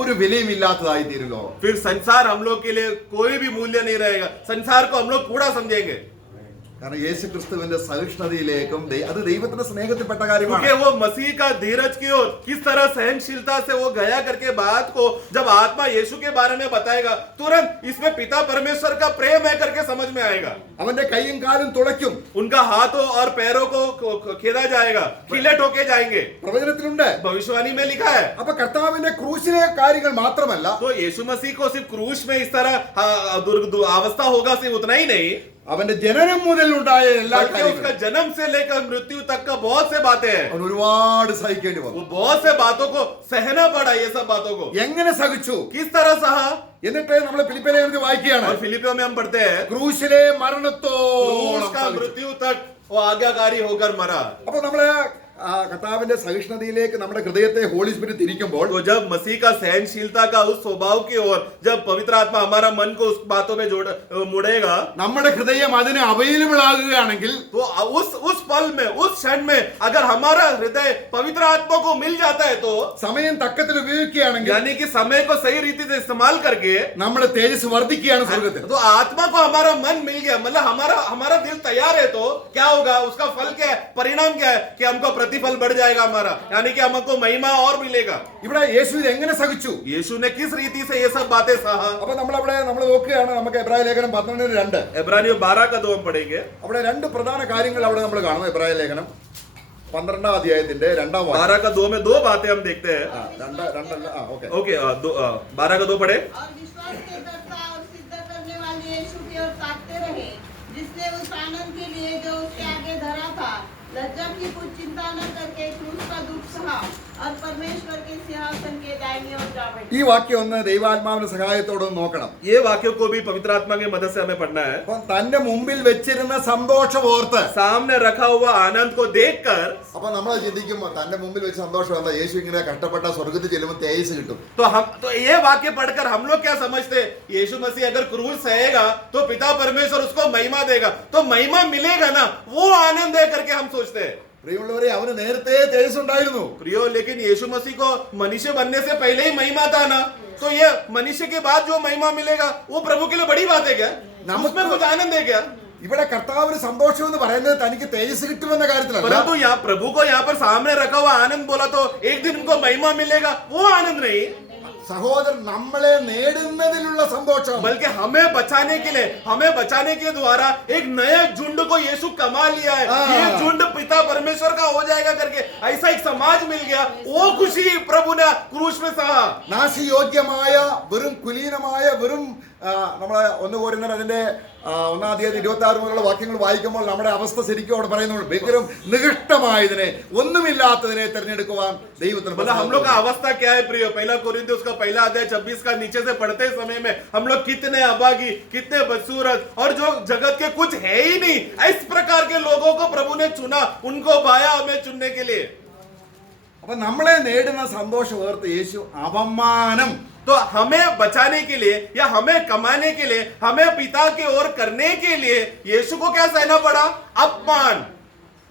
ഒരു വിലയുമില്ലാത്തതായി തീരും. ലോകം फिर संसार हम लोग के लिए कोई भी मूल्य नहीं रहेगा, संसार को हम लोग कूड़ा समझेंगे। കാരണം യേശു ക്രിസ്തുവിന്റെ സഹിഷ്ണുതയിലേക്കും അത് ദൈവത്തിന്റെ സ്നേഹത്തിൽപ്പെട്ട കാര്യമാണ്. क्योंकि वो मसीह का धीरज की ओर किस तरह सहनशीलता से वो गया करके बात को जब आत्मा यीशु के बारे में बताएगा, तुरंत इसमें पिता परमेश्वर का प्रेम है करके समझ में आएगा। അവന്റെ കൈയും കാലും തുളയ്ക്കും, उनका हाथों और पैरों को खेदा जाएगा, खिले ठोके जाएंगे, പ്രവചനത്തിലുണ്ട്. भविष्यवाणी में लिखा है। അപ്പൊ കർത്താവിന്റെ ക്രൂശിലെ കാര്യങ്ങൾ മാത്രമല്ല, तो यीशु मसीह को सिर्फ क्रूस में इस तरह अवस्था होगा, सिर्फ उतना ही नहीं, അവന്റെ ജനനം മുതൽ ഉണ്ടായ എല്ലാ बल्कि കാര്യങ്ങളും उसका जन्म से लेकर मृत्यु तक का बहुत से बातें हैं। അവൻ ഒരുപാട് സഹിക്കേണ്ടി വന്നു. वो बहुत से बातों को सहना पड़ा, ये सब बातों को എങ്ങനെ സഹിച്ചു? किस तरह सहा। എന്നിട്ട് നമ്മൾ ഫിലിപ്പിയ ലേഖനത്തിൽ വായിക്കുകയാണ്, और फिलिपियों में हम पढ़ते हैं, ക്രൂശിലെ क्रूस മരണത്തോളം का സഹിച്ചു. मृत्यु तक वो आज्ञाकारी होकर मरा। അപ്പൊ നമ്മള് കർത്താവിന്റെ സഹിഷ്ണുതയിലേക്ക് നമ്മുടെ ഹൃദയത്തെ ഹോളി സ്പിരിറ്റ് തിരിക്കുമ്പോൾ तो जब मसीह का सहनशीलता का उस स्वभाव की ओर जब पवित्र आत्मा हमारा मन को उस बातों में मुड़ेगा, നമ്മുടെ ഹൃദയം അതിന് അവൈലബിൾ ആകുകയാണെങ്കിൽ तो उस पल में, उस क्षण में अगर हमारा हृदय पवित्र आत्मा को मिल जाता है, तो സമയം തക്കത്തിൽ ഉപയോഗിക്കുകയാണെങ്കിൽ यानी कि समय को सही रीति से इस्तेमाल करके നമ്മുടെ തേജസ് വർദ്ധിക്കുകയാണ് സ്വർഗത്തിൽ. तो आत्मा को हमारा मन मिल गया, मतलब हमारा दिल तैयार है, तो क्या होगा, उसका फल क्या है, परिणाम क्या है कि हमको प्रतिफल बढ़ जाएगा हमारा, यानी कि हमको महिमा और मिलेगा। ഇവിടെ യേശു ഇത് എങ്ങനെ സഹിച്ചു? यीशु ने किस रीति से ये सब बातें सहा। അപ്പൊ നമ്മൾ നോക്കുകയാണ്, നമുക്ക് എബ്രായ ലേഖനം 12:2 इब्रानियों 12 का 2 हम पढ़ेंगे। അവിടെ രണ്ട് പ്രധാന കാര്യങ്ങൾ അവിടെ നമ്മൾ കാണുന്നു. എബ്രായ ലേഖനം 12 അധ്യായത്തിന്റെ 2 വാക്യം. 12 का 2 में 2 बातें हम देखते हैं। ഓക്കെ. ओके, 12 का 2 पढ़े। और विश्वास के कर्ता और सिद्ध करने वाले यीशु की ओर ताकते रहे, जिसने उस आनंद के लिए जो उसके आगे धरा था, लज्जा की कुछ चिंता न करके क्रूस का दुख सहा और परमेश्वर के सिंहासन के दाहिनी ओर जा बैठे। ഈ വാക്യം ഒന്ന് ദൈവാത്മാവിന്റെ സഹായത്തോടെ ഒന്ന് നോക്കണം. ये वाक्यों को भी पवित्र आत्मा की मदद से हमें पढ़ना है। അപ്പൊ തന്റെ മുമ്പിൽ വെച്ചിരുന്ന സന്തോഷം ഓർത്ത്, सामने रखा हुआ आनंद को देखकर, അപ്പൊ നമ്മൾ ചിന്തിക്കുമ്പോൾ തന്റെ മുമ്പിൽ വെച്ച് സന്തോഷം എന്താ? യേശു ഇങ്ങനെ കഷ്ടപ്പെട്ട സ്വർഗത്തിൽ ചെല്ലുമ്പോൾ തേജസ് കിട്ടും. तो ये वाक्य पढ़कर हम लोग क्या समझते हैं, यीशु मसीह अगर क्रूस सहेगा तो पिता परमेश्वर उसको महिमा देगा, तो महिमा मिलेगा ना, वो आनंद है करके हम सोचते हैं। പ്രിയമുള്ളവരെ, അവന് നേരത്തെ തേജസ് ഉണ്ടായിരുന്നു. प्रियो, लेकिन यीशु मसीह को मनुष्य बनने से पहले ही महिमा था ना, तो ये मनुष्य के बाद जो महिमा मिलेगा वो प्रभु के लिए बड़ी बात है क्या? उसमें कुछ आनंद है क्या? ഇവിടെ കർത്താവിന് സന്തോഷം എന്ന് പറയുന്നത് തനിക്ക് തേജസ് കിട്ടുമെന്ന കാര്യത്തിലല്ല. परंतु यहाँ प्रभु को यहाँ पर सामने रखा हुआ आनंद बोला तो एक दिन उनको महिमा मिलेगा, वो आनंद नहीं, സഹോദരൻ, നമ്മളെ നേടുന്നതിലുള്ള സന്തോഷം, बल्कि हमें बचाने के द्वारा एक नए झुंड को यीशु कमा लिया है। ये झुंड पिता परमेश्वर का हो जाएगा करके ऐसा एक समाज मिल गया, वो खुशी प्रभु ने क्रूस में सहा। നാശയോഗ്യമായ വെറും കുലീനമായ വെറും നമ്മളെ 1 കൊരിന്ത്യർ അതിന്റെ 1-ാം അധ്യായം 26 മുതലുള്ള വാക്യങ്ങൾ വായിക്കുമ്പോൾ നമ്മുടെ അവസ്ഥ ശരിക്കും അവിടെ പറയുന്നുണ്ട്. ഭയങ്കരം നികൃഷ്ടമായതിനെ, ഒന്നുമില്ലാത്തതിനെ തിരഞ്ഞെടുക്കുവാൻ ദൈവത്തിന് मतलब हम लोग का अवस्था क्या है प्रियो? 1 कोरिन्थियों उसका 1 अध्याय 26 का नीचे से पढ़ते समय में हम लोग कितने अभागी, कितने बदसूरत और जो जगत के कुछ है ही नहीं, इस प्रकार के लोगों को प्रभु ने चुना, उनको पाया हमें चुनने के लिए. അപ്പൊ നമ്മളെ നേടുന്ന സന്തോഷം ഓർത്ത് യേശു അപമാനം, तो हमें बचाने के लिए या हमें कमाने के लिए, हमें पिता की ओर करने के लिए यीशु को क्या सहना पड़ा? अपमान.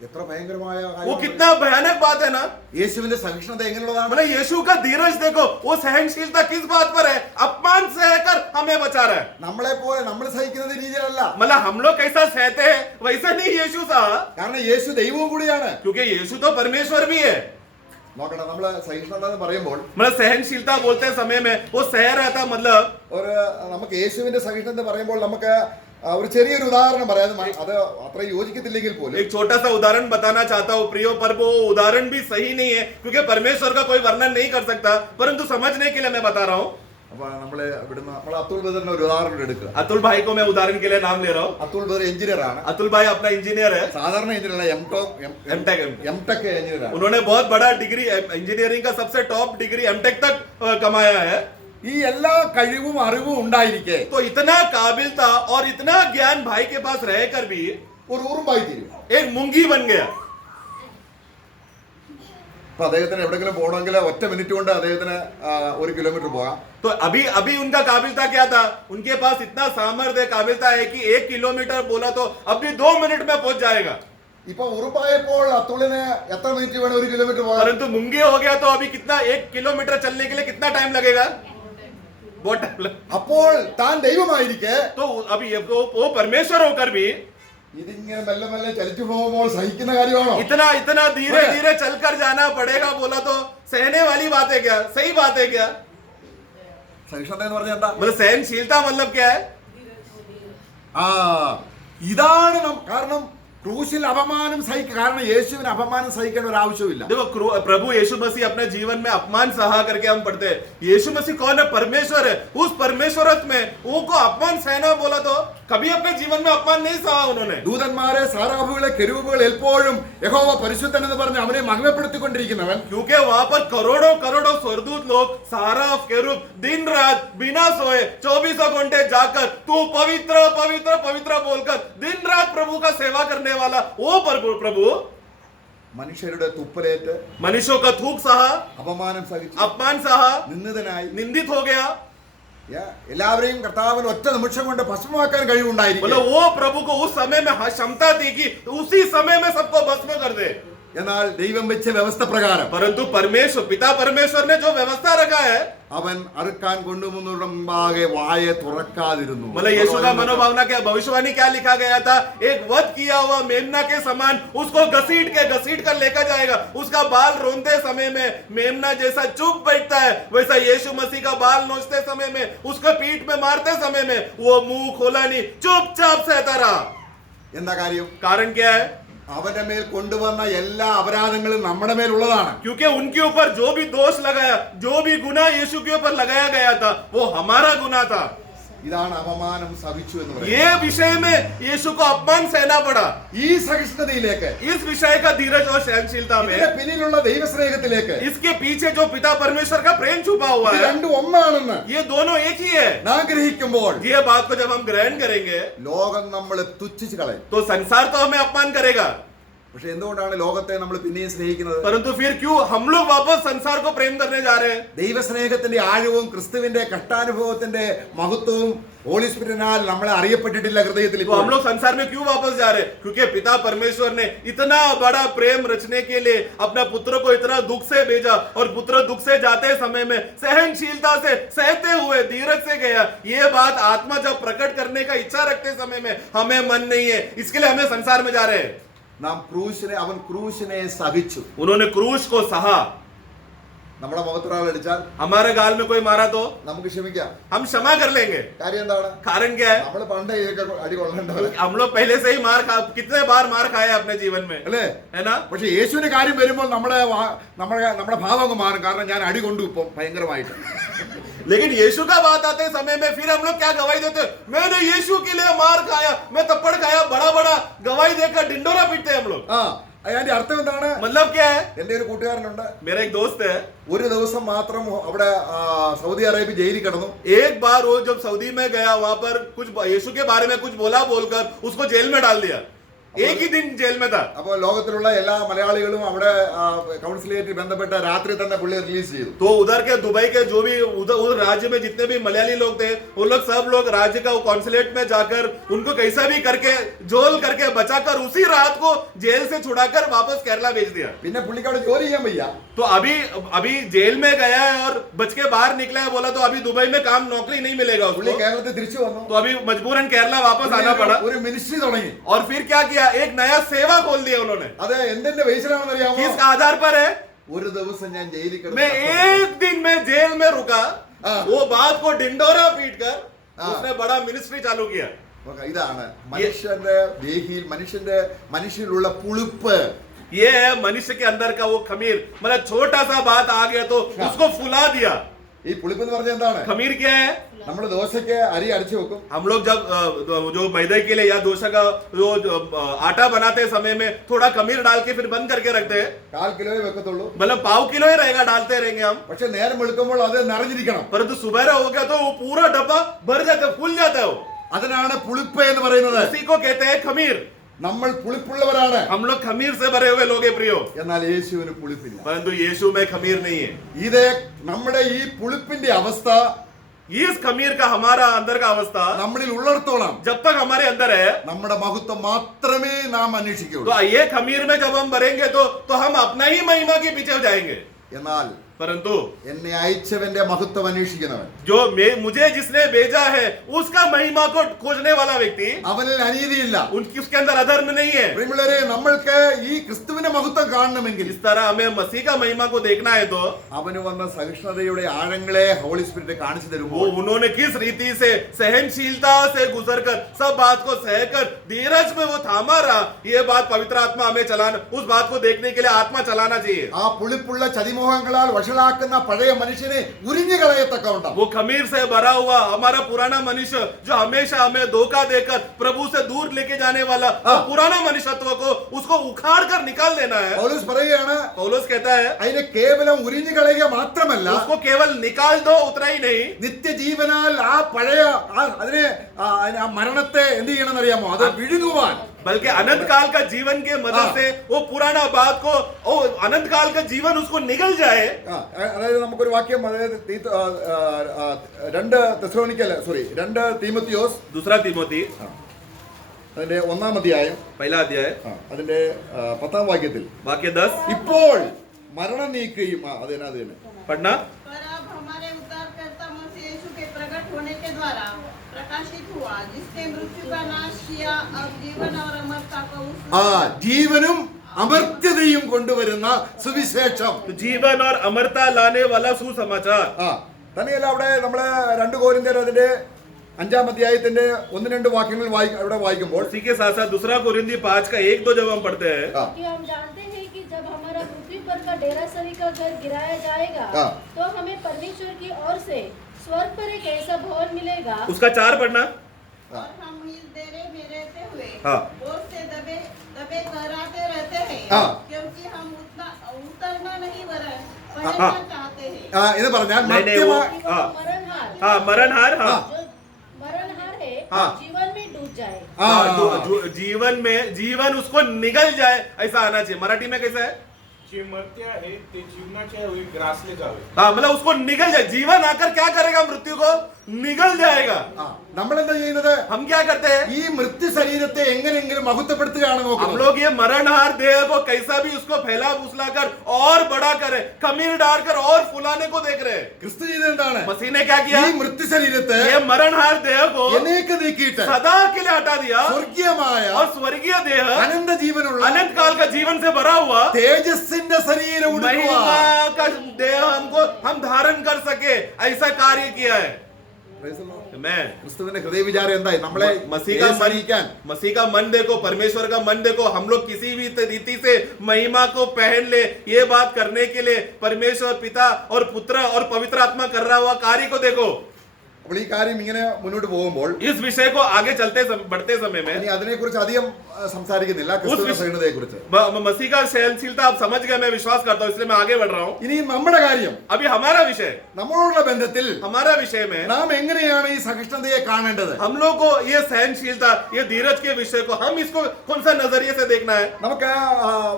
എത്ര ഭയങ്കരമായ वो കാര്യമാണ്. कितना भयानक बात है ना. യേശുവിന്റെ സഹിഷ്ണുത എങ്ങനെയുള്ളതാണ്? मतलब यीशु का धीरज देखो, वो सहनशीलता किस बात पर है? अपमान सहकर हमें बचा रहा है. നമ്മളെ പോലെ നമ്മൾ സഹിക്കുന്ന രീതിയിലല്ല. मतलब हम लोग कैसा सहते हैं वैसा नहीं यीशु सा, കാരണം യേശു ദൈവവും കൂടിയാണ്. क्योंकि यीशु तो परमेश्वर भी है. നോക്കണം, നമ്മള് സഹിഷ്ണുത എന്ന് പറയുമ്പോൾ मतलब सहनशीलता बोलते समय में वो सह रहा था. मतलब ഒരു നമുക്ക് യേശുവിന്റെ സഹിഷ്ണുത പറയുമ്പോൾ നമുക്ക് ഒരു ചെറിയൊരു ഉദാഹരണം പറയാം. അത് അത്ര യോജിക്കത്തില്ലെങ്കിൽ പോലും एक छोटा सा उदाहरण बताना चाहता हूँ प्रियो, पर वो उदाहरण भी सही नहीं है क्योंकि परमेश्वर का कोई वर्णन नहीं कर सकता, परंतु समझने के लिए मैं बता रहा हूँ. അപ്പൊ നമ്മള് ഇവിടുന്ന് നമ്മൾ അത്തുൽ ബദറിന്റെ ഒരു ഉദാഹരണം എടുക്കുക. अतुल भाई को मैं उदाहरण के लिए नाम ले रहा हूँ. അത്തുൽ ബദർ എഞ്ചിനീയർ ആണ്. अतुल भाई अपना इंजीनियर है, സാധാരണ എഞ്ചിനീയർ അല്ല, एमटेक. എംടെക് എഞ്ചിനീയർ ആണ്. उन्होंने बहुत बड़ा डिग्री, इंजीनियरिंग का सबसे टॉप डिग्री एमटेक तक कमाया है. ഈ എല്ലാ കഴിവും അറിവും ഉണ്ടായിരിക്കെ तो इतना काबिल था और इतना ज्ञान भाई के पास रहकर भी ഒരു ഉറുമ്പായി തീരും. एक मुंगी बन गया. അപ്പൊ അദ്ദേഹത്തിന് എവിടെങ്കിലും പോകണമെങ്കിൽ 1 മിനിറ്റ് കൊണ്ട് അദ്ദേഹത്തിന് 1 കിലോമീറ്റർ പോകാം. तो अभी अभी उनका काबिलता क्या था? उनके पास इतना सामर्थ्य काबिलता है कि 1 किलोमीटर बोला तो अभी 2 मिनट में पहुंच जाएगा. ഇപ്പൊ ഉറുമ്പായപ്പോൾ അത്തുളിന് എത്ര മിനിറ്റ് വേണം 1 കിലോമീറ്റർ പോകാൻ? परंतु मुंगे हो गया तो अभी कितना 1 किलोमीटर चलने के लिए कितना टाइम लगेगा? बहुत टाइम लगेगा. അപ്പോൾ താൻ ദൈവമായിരിക്കെ तो अभी वो परमेश्वर होकर भी ഇതിങ്ങനെ മെല്ലെ മെല്ലെ ചലിച്ചു പോകുമ്പോൾ സഹിക്കുന്ന കാര്യമാണോ? इतना इतना धीरे धीरे चलकर जाना पड़ेगा बोला तो सहने वाली बात है क्या? सही बात है क्या? സഹിഷ്ണുത എന്ന് പറഞ്ഞാൽ എന്താ? मतलब सहनशीलता मतलब क्या है? ഇതാണ് കാരണം ക്രൂശിൽ അപമാനം സഹിക്കുക. കാരണം യേശുവിന് അപമാനം സഹിക്കേണ്ട ഒരു ആവശ്യമില്ല. देखो प्रभु यीशु मसीह अपने जीवन में अपमान सहा करके हम पढ़ते हैं. यीशु मसीह कौन है? परमेश्वर है. उस परमेश्वरत्व में वो को अपमान सहना बोला तो कभी अपने जीवन में अपमान नहीं सहा उन्होंने. ദൂതന്മാരെ സാറാഫുകളെ കെരൂബുകൾ എപ്പോഴും യഹോവ പരിശുദ്ധൻ എന്ന് പറഞ്ഞ് അവനെ മഹിമപ്പെടുത്തിക്കൊണ്ടിരിക്കുന്നവൻ, क्योंकि वहां पर करोड़ों करोड़ों स्वर्गदूत लोग साराफ केरूब दिन रात बिना सोए 24 घंटे जाकर तू पवित्र पवित्र पवित्र बोलकर दिन रात प्रभु का सेवा करने वाला वो प्रभु മനുഷ്യരുടെ തുപ്പലേറ്റ് मनुष्यों का थूक सहा, അപമാനം സഹിച്ചു अपमान सहा, നിന്ദിതനായി निंदित हो गया. എല്ലാവരെയും കർത്താവിന് ഒറ്റ നിമിഷം കൊണ്ട് ഭസ്മമാക്കാൻ കഴിവുണ്ടായിരിക്കും. मतलब वो प्रभु को उस समय में क्षमता थी कि उसी समय में सबको भस्म कर दे. എന്നാൽ ദൈവം വെച്ച വ്യവസ്ഥ പ്രകാരം परंतु परमेश्वर पिता परमेश्वर ने जो व्यवस्था रखा है, അവൻ അറുക്കാൻ കൊണ്ടുവന്നവരുടെ മുമ്പാകെ വായ തുറക്കാതിരുന്നു. मतलब यीशु का मनोभावना क्या, भविष्यवाणी क्या लिखा गया था? एक वध किया हुआ मेमना के समान उसको घसीट कर लेकर जाएगा. उसका बाल रोनते समय में मेमना जैसा चुप बैठता है, वैसा यीशु मसीह का बाल नोचते समय में, उसको पीठ में मारते समय में वो मुंह खोला नहीं, चुपचाप सहता रहा. എന്താ കാര്യം? कारण क्या है? അവന്റെ മേൽ കൊണ്ടുവന്ന എല്ലാ അപരാധങ്ങളും നമ്മുടെ മേലുള്ളതാണ്. क्योंकि उनके ऊपर जो भी दोष लगाया, जो भी गुनाह यीशु के ऊपर लगाया गया था, वो हमारा गुनाह था. ഇതാണ് അപമാനം സഹിച്ചു എന്ന് പറയുന്നത്. ये विषय में यीशु को अपमान सहना पड़ा. ഈ സഹിഷ്ണുതയിലേക്ക്, इस विषय का धीरज और सहनशीलता में, ഇതിന്റെ പിന്നിലുള്ള ദൈവസ്നേഹത്തിലേക്ക്, इसके पीछे जो पिता परमेश्वर का प्रेम छुपा हुआ ഇത് है, രണ്ടും ഒന്നാണെന്ന് ये दोनों एक ही है. നാം ഗ്രഹിക്കുമ്പോൾ ये बात को जब हम ग्रहण करेंगे ലോകം നമ്മളെ തുച്ഛിച്ച് കളയും. तो संसार तो हमें अपमान करेगा. പക്ഷെ എന്തുകൊണ്ടാണ് ലോകത്തെ നമ്മൾ പിന്നെയും സ്നേഹിക്കുന്നത്? परंतु फिर क्यों हम लोग वापस संसार को प्रेम करने जा रहे हैं? ദൈവസ്നേഹത്തിന്റെ ആഴവും ക്രിസ്തുവിന്റെ കഷ്ടാനുഭവത്തിന്റെ മഹത്വവും ഹോളി സ്പിരിറ്റിനാൽ നമ്മളെ അറിയപ്പെട്ടിട്ടില്ല ഹൃദയത്തിൽ. तो हम लोग संसार में क्यों वापस जा रहे हैं? क्योंकि पिता परमेश्वर ने इतना बड़ा प्रेम रचने के लिए अपना पुत्र को इतना दुख से भेजा, और पुत्र दुख से जाते समय में सहनशीलता से सहते हुए धीरज से गया. ये बात आत्मा जब प्रकट करने का इच्छा रखते समय में हमें मन नहीं है, इसके लिए हमें संसार में जा रहे हैं. നാം അവൻ ക്രൂശിനെ സഹിച്ചു. उन्होंने क्रूस को सहा. നമ്മുടെ മുഖത്തൊരാൾ അടിച്ചാൽ हमारे गाल में कोई मारा तो നമുക്ക് ക്ഷമിക്കാം. हम क्षमा कर लेंगे. കാര്യം എന്താണ്? कारण क्या है? നമ്മൾ പണ്ടേ ഇതൊക്കെ അടി കൊള്ളേണ്ടവർ हम लोग पहले से ही कितने बार मार खाया अपने जीवन में, അല്ലേ? है ना? പക്ഷെ യേശുവിന്റെ കാര്യം വരുമ്പോൾ നമ്മുടെ ഭാവം അങ്ങ് മാറും. കാരണം ഞാൻ അടി കൊണ്ടു ഇപ്പം ഭയങ്കരമായിട്ട്. लेकिन यीशु का बात आते समय में फिर हम लोग क्या गवाही देते हैं? मैंने यीशु के लिए मार खाया, मैं थप्पड़ खाया, बड़ा बड़ा गवाही देकर डिंडोरा पीटते हैं हम लोग. ആ അതിന്റെ അർത്ഥം എന്താണ്? मतलब क्या है? എന്റെ ഒരു കൂട്ടുകാരനുണ്ട്. मेरा एक दोस्त है, ഒരു ദിവസം മാത്രം അവിടെ സൗദി അറേബ്യ ജയിലിൽ കിടന്നു. एक बार वो जब सऊदी में गया वहां पर कुछ यीशु के बारे में कुछ बोला बोलकर उसको जेल में डाल दिया. एक ही दिन जेल में था. അപ്പോൾ ലോകത്തിലുള്ള എല്ലാ മലയാളികളും അവിടെ കൗൺസിലേറ്റ് ബന്ധപ്പെട്ട രാത്രി തന്നെ പുള്ളിയെ റിലീസ് ചെയ്തു. तो उधर के दुबई के जो भी उधर राज्य में जितने भी मलयाली लोग थे वो लोग सब लोग राज्य का कॉन्सुलेट में जाकर उनको कैसा भी करके झोल करके बचाकर उसी रात को जेल से छुड़ाकर वापस केरला भेज दिया. പിന്നെ പുള്ളിക്ക് അവിടെ ജോലി ചെയ്യാൻ വയ്യ. तो अभी जेल में गया है और बच के बाहर निकला है, बोला तो अभी दुबई में काम नौकरी नहीं मिलेगा പുള്ളി उसको. കേരളത്തിൽ തിരിച്ചു വന്നു. तो अभी मजबूरन केरला वापस आना पड़ा ഒരു മിനിസ്ട്രി തുടങ്ങി. और फिर क्या किया? एक नया सेवा खोल दिया उन्होंने. അത് എന്തിന്റെ ബേസിലാണെന്ന് അറിയാമോ? किस आधार पर है? ഒരു ദിവസം ഞാൻ ജയിലിൽ मैं കിടന്നു. एक दिन में जेल में रुका, हाँ। वो बात को डिंडोरा पीट कर हाँ। उसने बड़ा मिनिस्ट्री चालू किया. ഇതാണ് മനുഷ്യന്റെ ദേഹിയിൽ മനുഷ്യരിലുള്ള പുളിപ്പ്. ये है मनुष्य के अंदर का वो खमीर. मतलब छोटा सा बात आ गया तो हाँ। उसको फुला दिया. ഈ പുളിപ്പ് എന്ന് പറഞ്ഞാൽ എന്താണ്? खमीर क्या है? നമ്മൾ ദോശയ്ക്ക് അരി അരച്ചു വെക്കും. हम लोग जब जो मैदे के लिए या डोसा का जो आटा बनाते समय में थोड़ा खमीर डाल के फिर बंद करके रखते हैं. 1/4 കിലോയെ വെക്കത്തുള്ളൂ. मतलब पाव किलो ही रहेगा, डालते रहेंगे हम. പക്ഷെ നേരം വെളുക്കുമ്പോൾ അത് നിറഞ്ഞിരിക്കണം. परंतु सुबह हो गया तो वो पूरा डब्बा भर जाता है, फूल जाता है वो. അതിനാണ് പുളിപ്പ് എന്ന് പറയുന്നത്. उसी को कहते हैं खमीर. നമ്മൾ പുളിപ്പുള്ളവരാണ്. हम लोग खमीर से भरे हुए लोग हैं प्रियो, എന്നാൽ യേശുവിന് പുളിപ്പില്ല. परंतु यीशु में खमीर नहीं है. ഇത് നമ്മുടെ ഈ പുളിപ്പിന്റെ അവസ്ഥ इस खमीर का हमारा अंदर का अवस्था നമ്മളിൽ ഉള്ളിടത്തോളം जब तक हमारे अंदर है, നമ്മുടെ മഹത്വം മാത്രമേ നാം അന്വേഷിക്കുകയുള്ളൂ. तो ये खमीर में जब हम भरेंगे तो हम अपना ही महिमा के पीछे जाएंगे. എന്നാൽ परंतु എന്നെ അയച്ചവന്റെ മഹത്വം അന്വേഷിക്കുന്നവൻ, जो मुझे जिसने भेजा है उसका महिमा को खोजने वाला व्यक्ति, അവനിൽ അനീതിയില്ല. उसके अंदर अधर्म नहीं है. പ്രിയമുള്ളവരെ, നമ്മൾക്ക് ഈ ക്രിസ്തുവിന്റെ മഹത്വം കാണണമെങ്കിൽ इस तरह हमें मसीह का महिमा को देखना है तो അവന് വന്ന സഹിഷ്ണുതയുടെ ആഴങ്ങളെ ഹോളി സ്പിരിറ്റ് കാണിച്ചു वो തരുമ്പോൾ उन्होंने किस रीति से सहनशीलता से गुजर कर सब बात को सहकर धीरज में वो थामा रहा, ये बात पवित्र आत्मा हमें चलाना, उस बात को देखने के लिए आत्मा चलाना चाहिए. ആ പുളിപ്പുള്ള ചതിമോഹങ്ങളാൽ വഷളാക്കുന്ന പഴയ മനുഷ്യനെ ഉരിഞ്ഞു കളയത്തക്കവണ്ണം वो खमीर से भरा हुआ हमारा पुराना मनुष्य जो हमेशा हमें धोखा देकर प्रभु से दूर लेके जाने वाला वो पुराना मनुष्यत्व को उसको उखाड़ कर निकाल देना है. പൗലോസ് പറയുകയാണ്, पौलुस कहता है അതിനെ കേവലം ഉരിഞ്ഞു കളയുക മാത്രമല്ല, उसको केवल निकाल दो, उतना ही नहीं, നിത്യജീവനാൽ ആ പഴയ അതിനെ ആ മരണത്തെ എന്ത് ചെയ്യണമെന്ന് അറിയാമോ? അത് വിഴുങ്ങുവാൻ. बल्कि अनंत काल का जीवन के मदद से वो पुराना बात को अनंत काल का जीवन उसको निगल जाए. അതായത് നമുക്കൊരു വാക്യം, അതായത് 2 തീമോത്തിയോസ് दूसरा तीमोथी അതിന്റെ 1-ാം അധ്യായം पहला अध्याय അതിന്റെ 10-ാം വാക്യത്തിൽ वाक्य 10 ഇപ്പോൾ മരണം നീക്കുകയും അത് തന്നെ पढ़ना. पर अब हमारे उद्धारकर्ता मसीह यीशु के प्रकट होने के द्वारा प्रकाशित हुआ, जिसने मृत्यु का नाश किया, अब जीवन और अमरता को ജീവനും അമർത്യതയും കൊണ്ടുവരുന്ന സുവിശേഷം. तो जीवन और अमरता लाने वाला सुसमाचार. തന്നെയല്ല, അവിടെ നമ്മള് 2 കൊരിന്ത്യർ അതിന്റെ 5-ാം അധ്യായത്തിന്റെ 1-2 വാക്യങ്ങൾ ഇവിടെ വായിക്കുമ്പോൾ उसी के साथ साथ दूसरा कोरिन्थी 5 का 1-2 जब हम पढ़ते हैं, कि हम जानते हैं कि जब हमारा पृथ्वी पर का डेरा सरी का घर गिराया जाएगा तो हमें परमेश्वर की ओर से स्वर्ग पर एक ऐसा भवन मिलेगा. उसका 4 पढ़ना. और हम इस डेरे में रहते हुए हाँ. बोझ से दबे कराते रहते हैं, हाँ. क्योंकि हम उतरना नहीं हाँ. पढ़ना चाहते हैं. എന്ന് പറഞ്ഞാൽ नहीं, नहीं, वो हाँ. मरणहार हाँ, मरणहार. हाँ, जो मरणहार है हाँ. जीवन में डूब जाए. जीवन में जीवन उसको निगल जाए ऐसा आना चाहिए. मराठी में कैसा है? जे मरते आहे ते जीवनाच्या वेळी ग्रासले जावे. हाँ, मतलब उसको निगल जाए. जीवन आकर क्या करेगा? मृत्यु को निगल जाएगा. നമ്മളെന്താ ചെയ്യുന്നത്? हम क्या करते हैं? ഈ മൃത്യു ശരീരത്തെ എങ്ങനെയെങ്കിലും മഹത്വപ്പെടുത്തുകയാണ് हम നോക്കുന്നത്. लोग ये मरणहार देह को कैसा भी उसको फैला फुसलाकर और बड़ा करे, खमीर डालकर और फुलाने को देख रहे हैं। ക്രിസ്തു ചെയ്തത് എന്താണ്? मसीह ने क्या किया? ഈ മൃത്യു ശരീരത്തെ ये मरणहार देह को എന്നേക്ക് നീക്കിയിട്ട് सदा के लिए हटा दिया സ്വർഗീയമായ और स्वर्गीय देह അനന്ത ജീവനുള്ള अनंत काल का जीवन से भरा हुआ തേജസ്സിന്റെ ശരീരം महिमा ഉടുക്കുക. का देह हमको हम धारण कर सके, ऐसा कार्य किया है। मैं ക്രിസ്തുവിന്റെ ഹൃദയ വിചാരം എന്തായി? നമ്മളെ मसीह का യേശുവിക്കാൻ मसीह का मन देखो, परमेश्वर का मन देखो। हम लोग किसी भी रीति से महिमा को पहन ले, ये बात करने के लिए परमेश्वर पिता और पुत्र और पवित्र आत्मा कर रहा हुआ कार्य को देखो। അപ്പോൾ ഈ കാര്യം ഇങ്ങനെ മുന്നോട്ട് പോകുമ്പോൾ इस विषय को आगे बढ़ते समय में ഇനി അതിനെക്കുറിച്ച് അധികം സംസാരിക്കുന്നില്ല. ക്രിസ്തുവിന്റെ സഹിഷ്ണുതയെ കുറിച്ച് मसीह का सहनशीलता आप समझ गए, मैं विश्वास करता हूँ, इसलिए मैं आगे बढ़ रहा हूँ। ഇനി നമ്മുടെ കാര്യം, अभी हमारा विषय, നമ്മളോടുള്ള ബന്ധത്തിൽ हमारा विषय में നാം എങ്ങനെയാണ് ഈ സഹിഷ്ണുതയെ കാണേണ്ടത്? हम लोग को ये सहनशीलता, ये धीरज के विषय को हम इसको कौन सा नजरिए से देखना है? നമുക്ക്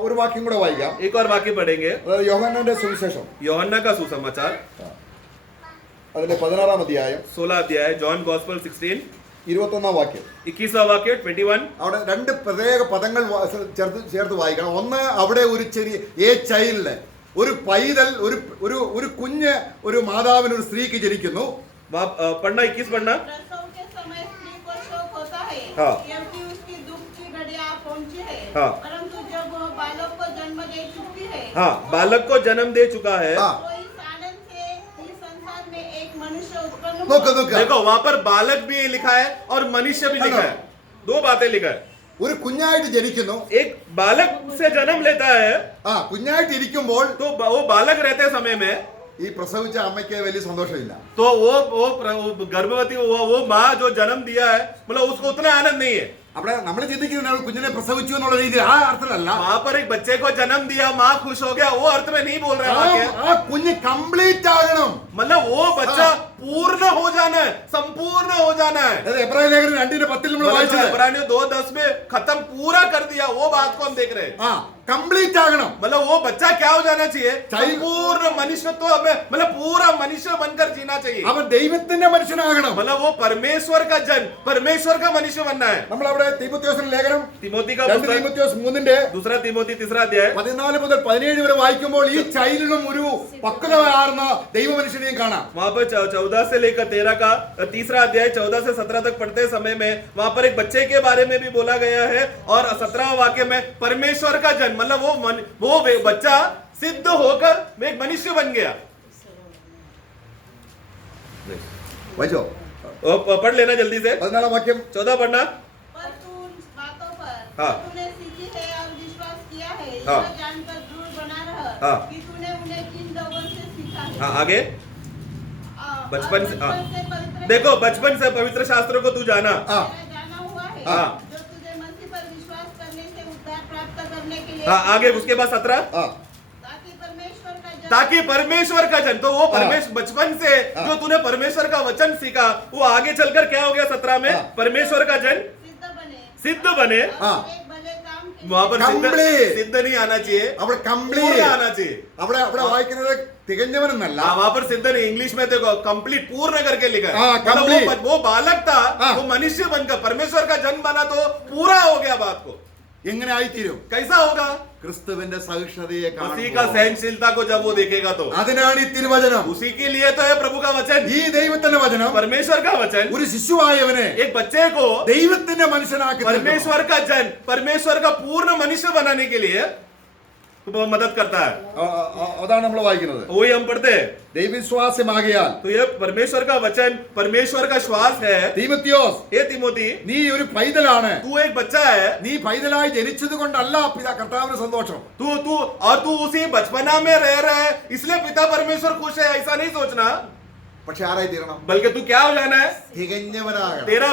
ഒരു വാക്യം കൂടെ വായിക്കാം. एक और वाक्य पढ़ेंगे, അതായത് യോഹന്നാന്റെ സുവിശേഷം യോഹन्ना का सुसमाचार അതിന്റെ 16-ാം അധ്യായം 16 अध्याय, जॉन गॉस्पेल 16 21-ാം വാക്യം. 21वां वाक्य 21। അവിടെ രണ്ട് പ്രത്യേക പദങ്ങൾ ചേർത്ത് വായിക്കണം. ഒന്ന്, അവിടെ ഒരു ചെറിയ ചൈൽഡ്, ഒരു പൈതൽ, ഒരു കുഞ്ഞ് ഒരു മാതാവിന് ഒരു സ്ത്രീക്ക് ജനിക്കുന്നു. पढ़ना 21 पढ़ना। प्रसव के समय स्त्री को शोक होता है, हाँ। क्योंकि उसकी दुख की घड़ियां पहुंची है। हाँ। परंतु जब वह बालक को जन्म दे चुकी है, हाँ, बालक को जन्म दे चुका है। हाँ। तो इस आनंद से इस संसार में एक मनुष्य उत्पन्न നോക്ക് हुआ। നോക്ക്, देखो वहां पर बालक भी लिखा है और मनुष्य भी लिखा है, दो बातें लिखा है। ഒരു കുഞ്ഞായിട്ട് ജനിക്കുന്നു. एक बालक से जन्म लेता है, കുഞ്ഞായിട്ട് ഇരിക്കുമ്പോൾ तो वो बालक रहते समय में ഈ പ്രസവിച്ച അമ്മയ്ക്ക് വലിയ സന്തോഷമില്ല. तो वो गर्भवती वो माँ जो जन्म दिया है, मतलब उसको उतना आनंद नहीं है। അവിടെ നമ്മൾ ചിന്തിക്കുന്നത് കുഞ്ഞിനെ പ്രസവിച്ചു എന്നുള്ള രീതിയിൽ ആ അർത്ഥത്തിലല്ല. वहां पर एक बच्चे को जन्म दिया, माँ खुश हो गया, वो अर्थ में नहीं बोल रहे हैं। ആ കുഞ്ഞ് കംപ്ലീറ്റ് ആകണം. मतलब वो बच्चा पूर्ण हो जाना है, संपूर्ण हो जाना है। അതായത് എബ്രായ ലേഖനം 2:10 നമ്മൾ വായിച്ചത്. इब्रानियों 2:10 में खत्म पूरा कर दिया, वो बात को हम देख रहे हैं। കംപ്ലീറ്റ് ആകണം. मतलब वो बच्चा क्या हो जाना चाहिए? चाहिए। संपूर्ण मनुष्यत्व में, मतलब पूरा मनुष्य बनकर जीना चाहिए। അവൻ ദൈവത്തിന്റെ മനുഷ്യനാകണം. मतलब वो परमेश्वर का जन, परमेश्वर का मनुष्य बनना है। നമ്മൾ അവിടെ തീമോഥെയോസിന്റെ ലേഖനം तिमोथी का 2 पुस्तक തീമോഥെയോസ് 3 दूसरा तिमोथी 3 अध्याय 14 മുതൽ 17 വരെ വായിക്കുമ്പോൾ ഈ ചൈൽഡും ഒരു പക്വതയാർന്ന ദൈവമനുഷ്യനെയും കാണാം. वहां पर 14 से लेकर 13 का तीसरा अध्याय 14 से 17 तक पढ़ते समय में वहां पर एक बच्चे के बारे में भी बोला गया है, और 17वां वाक्य में परमेश्वर का जन, मतलब वो बच्चा सिद्ध होकर एक मनुष्य बन गया। വായിച്ചോ? पढ़ लेना जल्दी से, 14 വാക്യം. 14 पढ़ना। पर तू उन बातों पर हाँ। तूने सीखी है और विश्वास किया है, हाँ। यह जानकर दृढ़ बना रह हाँ। कि तूने उन्हें किन लोगों से सीखा है। हाँ, आगे बचपन से, हाँ। पवित्र देखो बचपन से पवित्र शास्त्रों को तू जाना। हाँ। तेरा जाना हुआ है, हाँ। जो तुझे मसीह पर विश्वास करने से उद्धार प्राप्त करने के लिए, हाँ, आगे उसके बाद 17 ताकि परमेश्वर का जन ताकि परमेश्वर का जन, तो वो परमेश्वर बचपन से हाँ। जो तूने परमेश्वर का वचन सीखा, वो आगे चलकर क्या हो गया 17 में? हाँ। परमेश्वर का जन सिद्ध बने सिद्ध बने। हाँ। और एक भले काम के वहां पर Complete. सिद्ध नहीं आना चाहिए, അവിടെ पूर्ण കംപ്ലീറ്റ് आना चाहिए। അവിടെ വായിക്കുന്നത് തികഞ്ഞവനെന്നല്ല. वहां पर सिद्ध नहीं, इंग्लिश में देखो कंप्लीट, पूर्ण करके लिखा है। हाँ, मतलब complete. वो बालक था, हाँ। वो मनुष्य बनकर परमेश्वर का जन्म बना, तो पूरा हो गया बात को। എങ്ങനെ ആയിത്തീരും? कैसा होगा? ക്രിസ്തുവിന്റെ സഹിഷ്ണുതയെ मसीह का കാണുമ്പോൾ. सहनशीलता को जब वो देखेगा तो അതിനാണ് ഈ തിരുവചനം. उसी के लिए तो है प्रभु का वचन, ഈ ദൈവത്തിന്റെ വചനം परमेश्वर का वचन ഒരു ശിശുവായവനെ एक बच्चे को ദൈവത്തിന്റെ മനുഷ്യനാക്കി തീർക്കുന്നു. परमेश्वर का जन, परमेश्वर का पूर्ण मनुष्य बनाने के लिए वो मदद करता है। അതാണ് നമ്മൾ വായിക്കുന്നത്. वही हम पढ़ते हैं। ദൈവവിശ്വാസമാകിയാൽ तो ये परमेश्वर का वचन, परमेश्वर का श्वास है। തീമോഥെയോസ്, हे तिमोथी, നീ ഒരു പൈതലാണ്. तू एक बच्चा है, നീ പൈതലായി ജനിച്ചത് കൊണ്ടല്ല കർത്താവിന് സന്തോഷം. तू उसी बचपना में रह रहा है, इसलिए पिता परमेश्वर खुश है, ऐसा नहीं सोचना। പക്ഷെ ആരായി തീരണം? बल्कि तू क्या हो जाना है? തികഞ്ഞവനാകണം. तेरा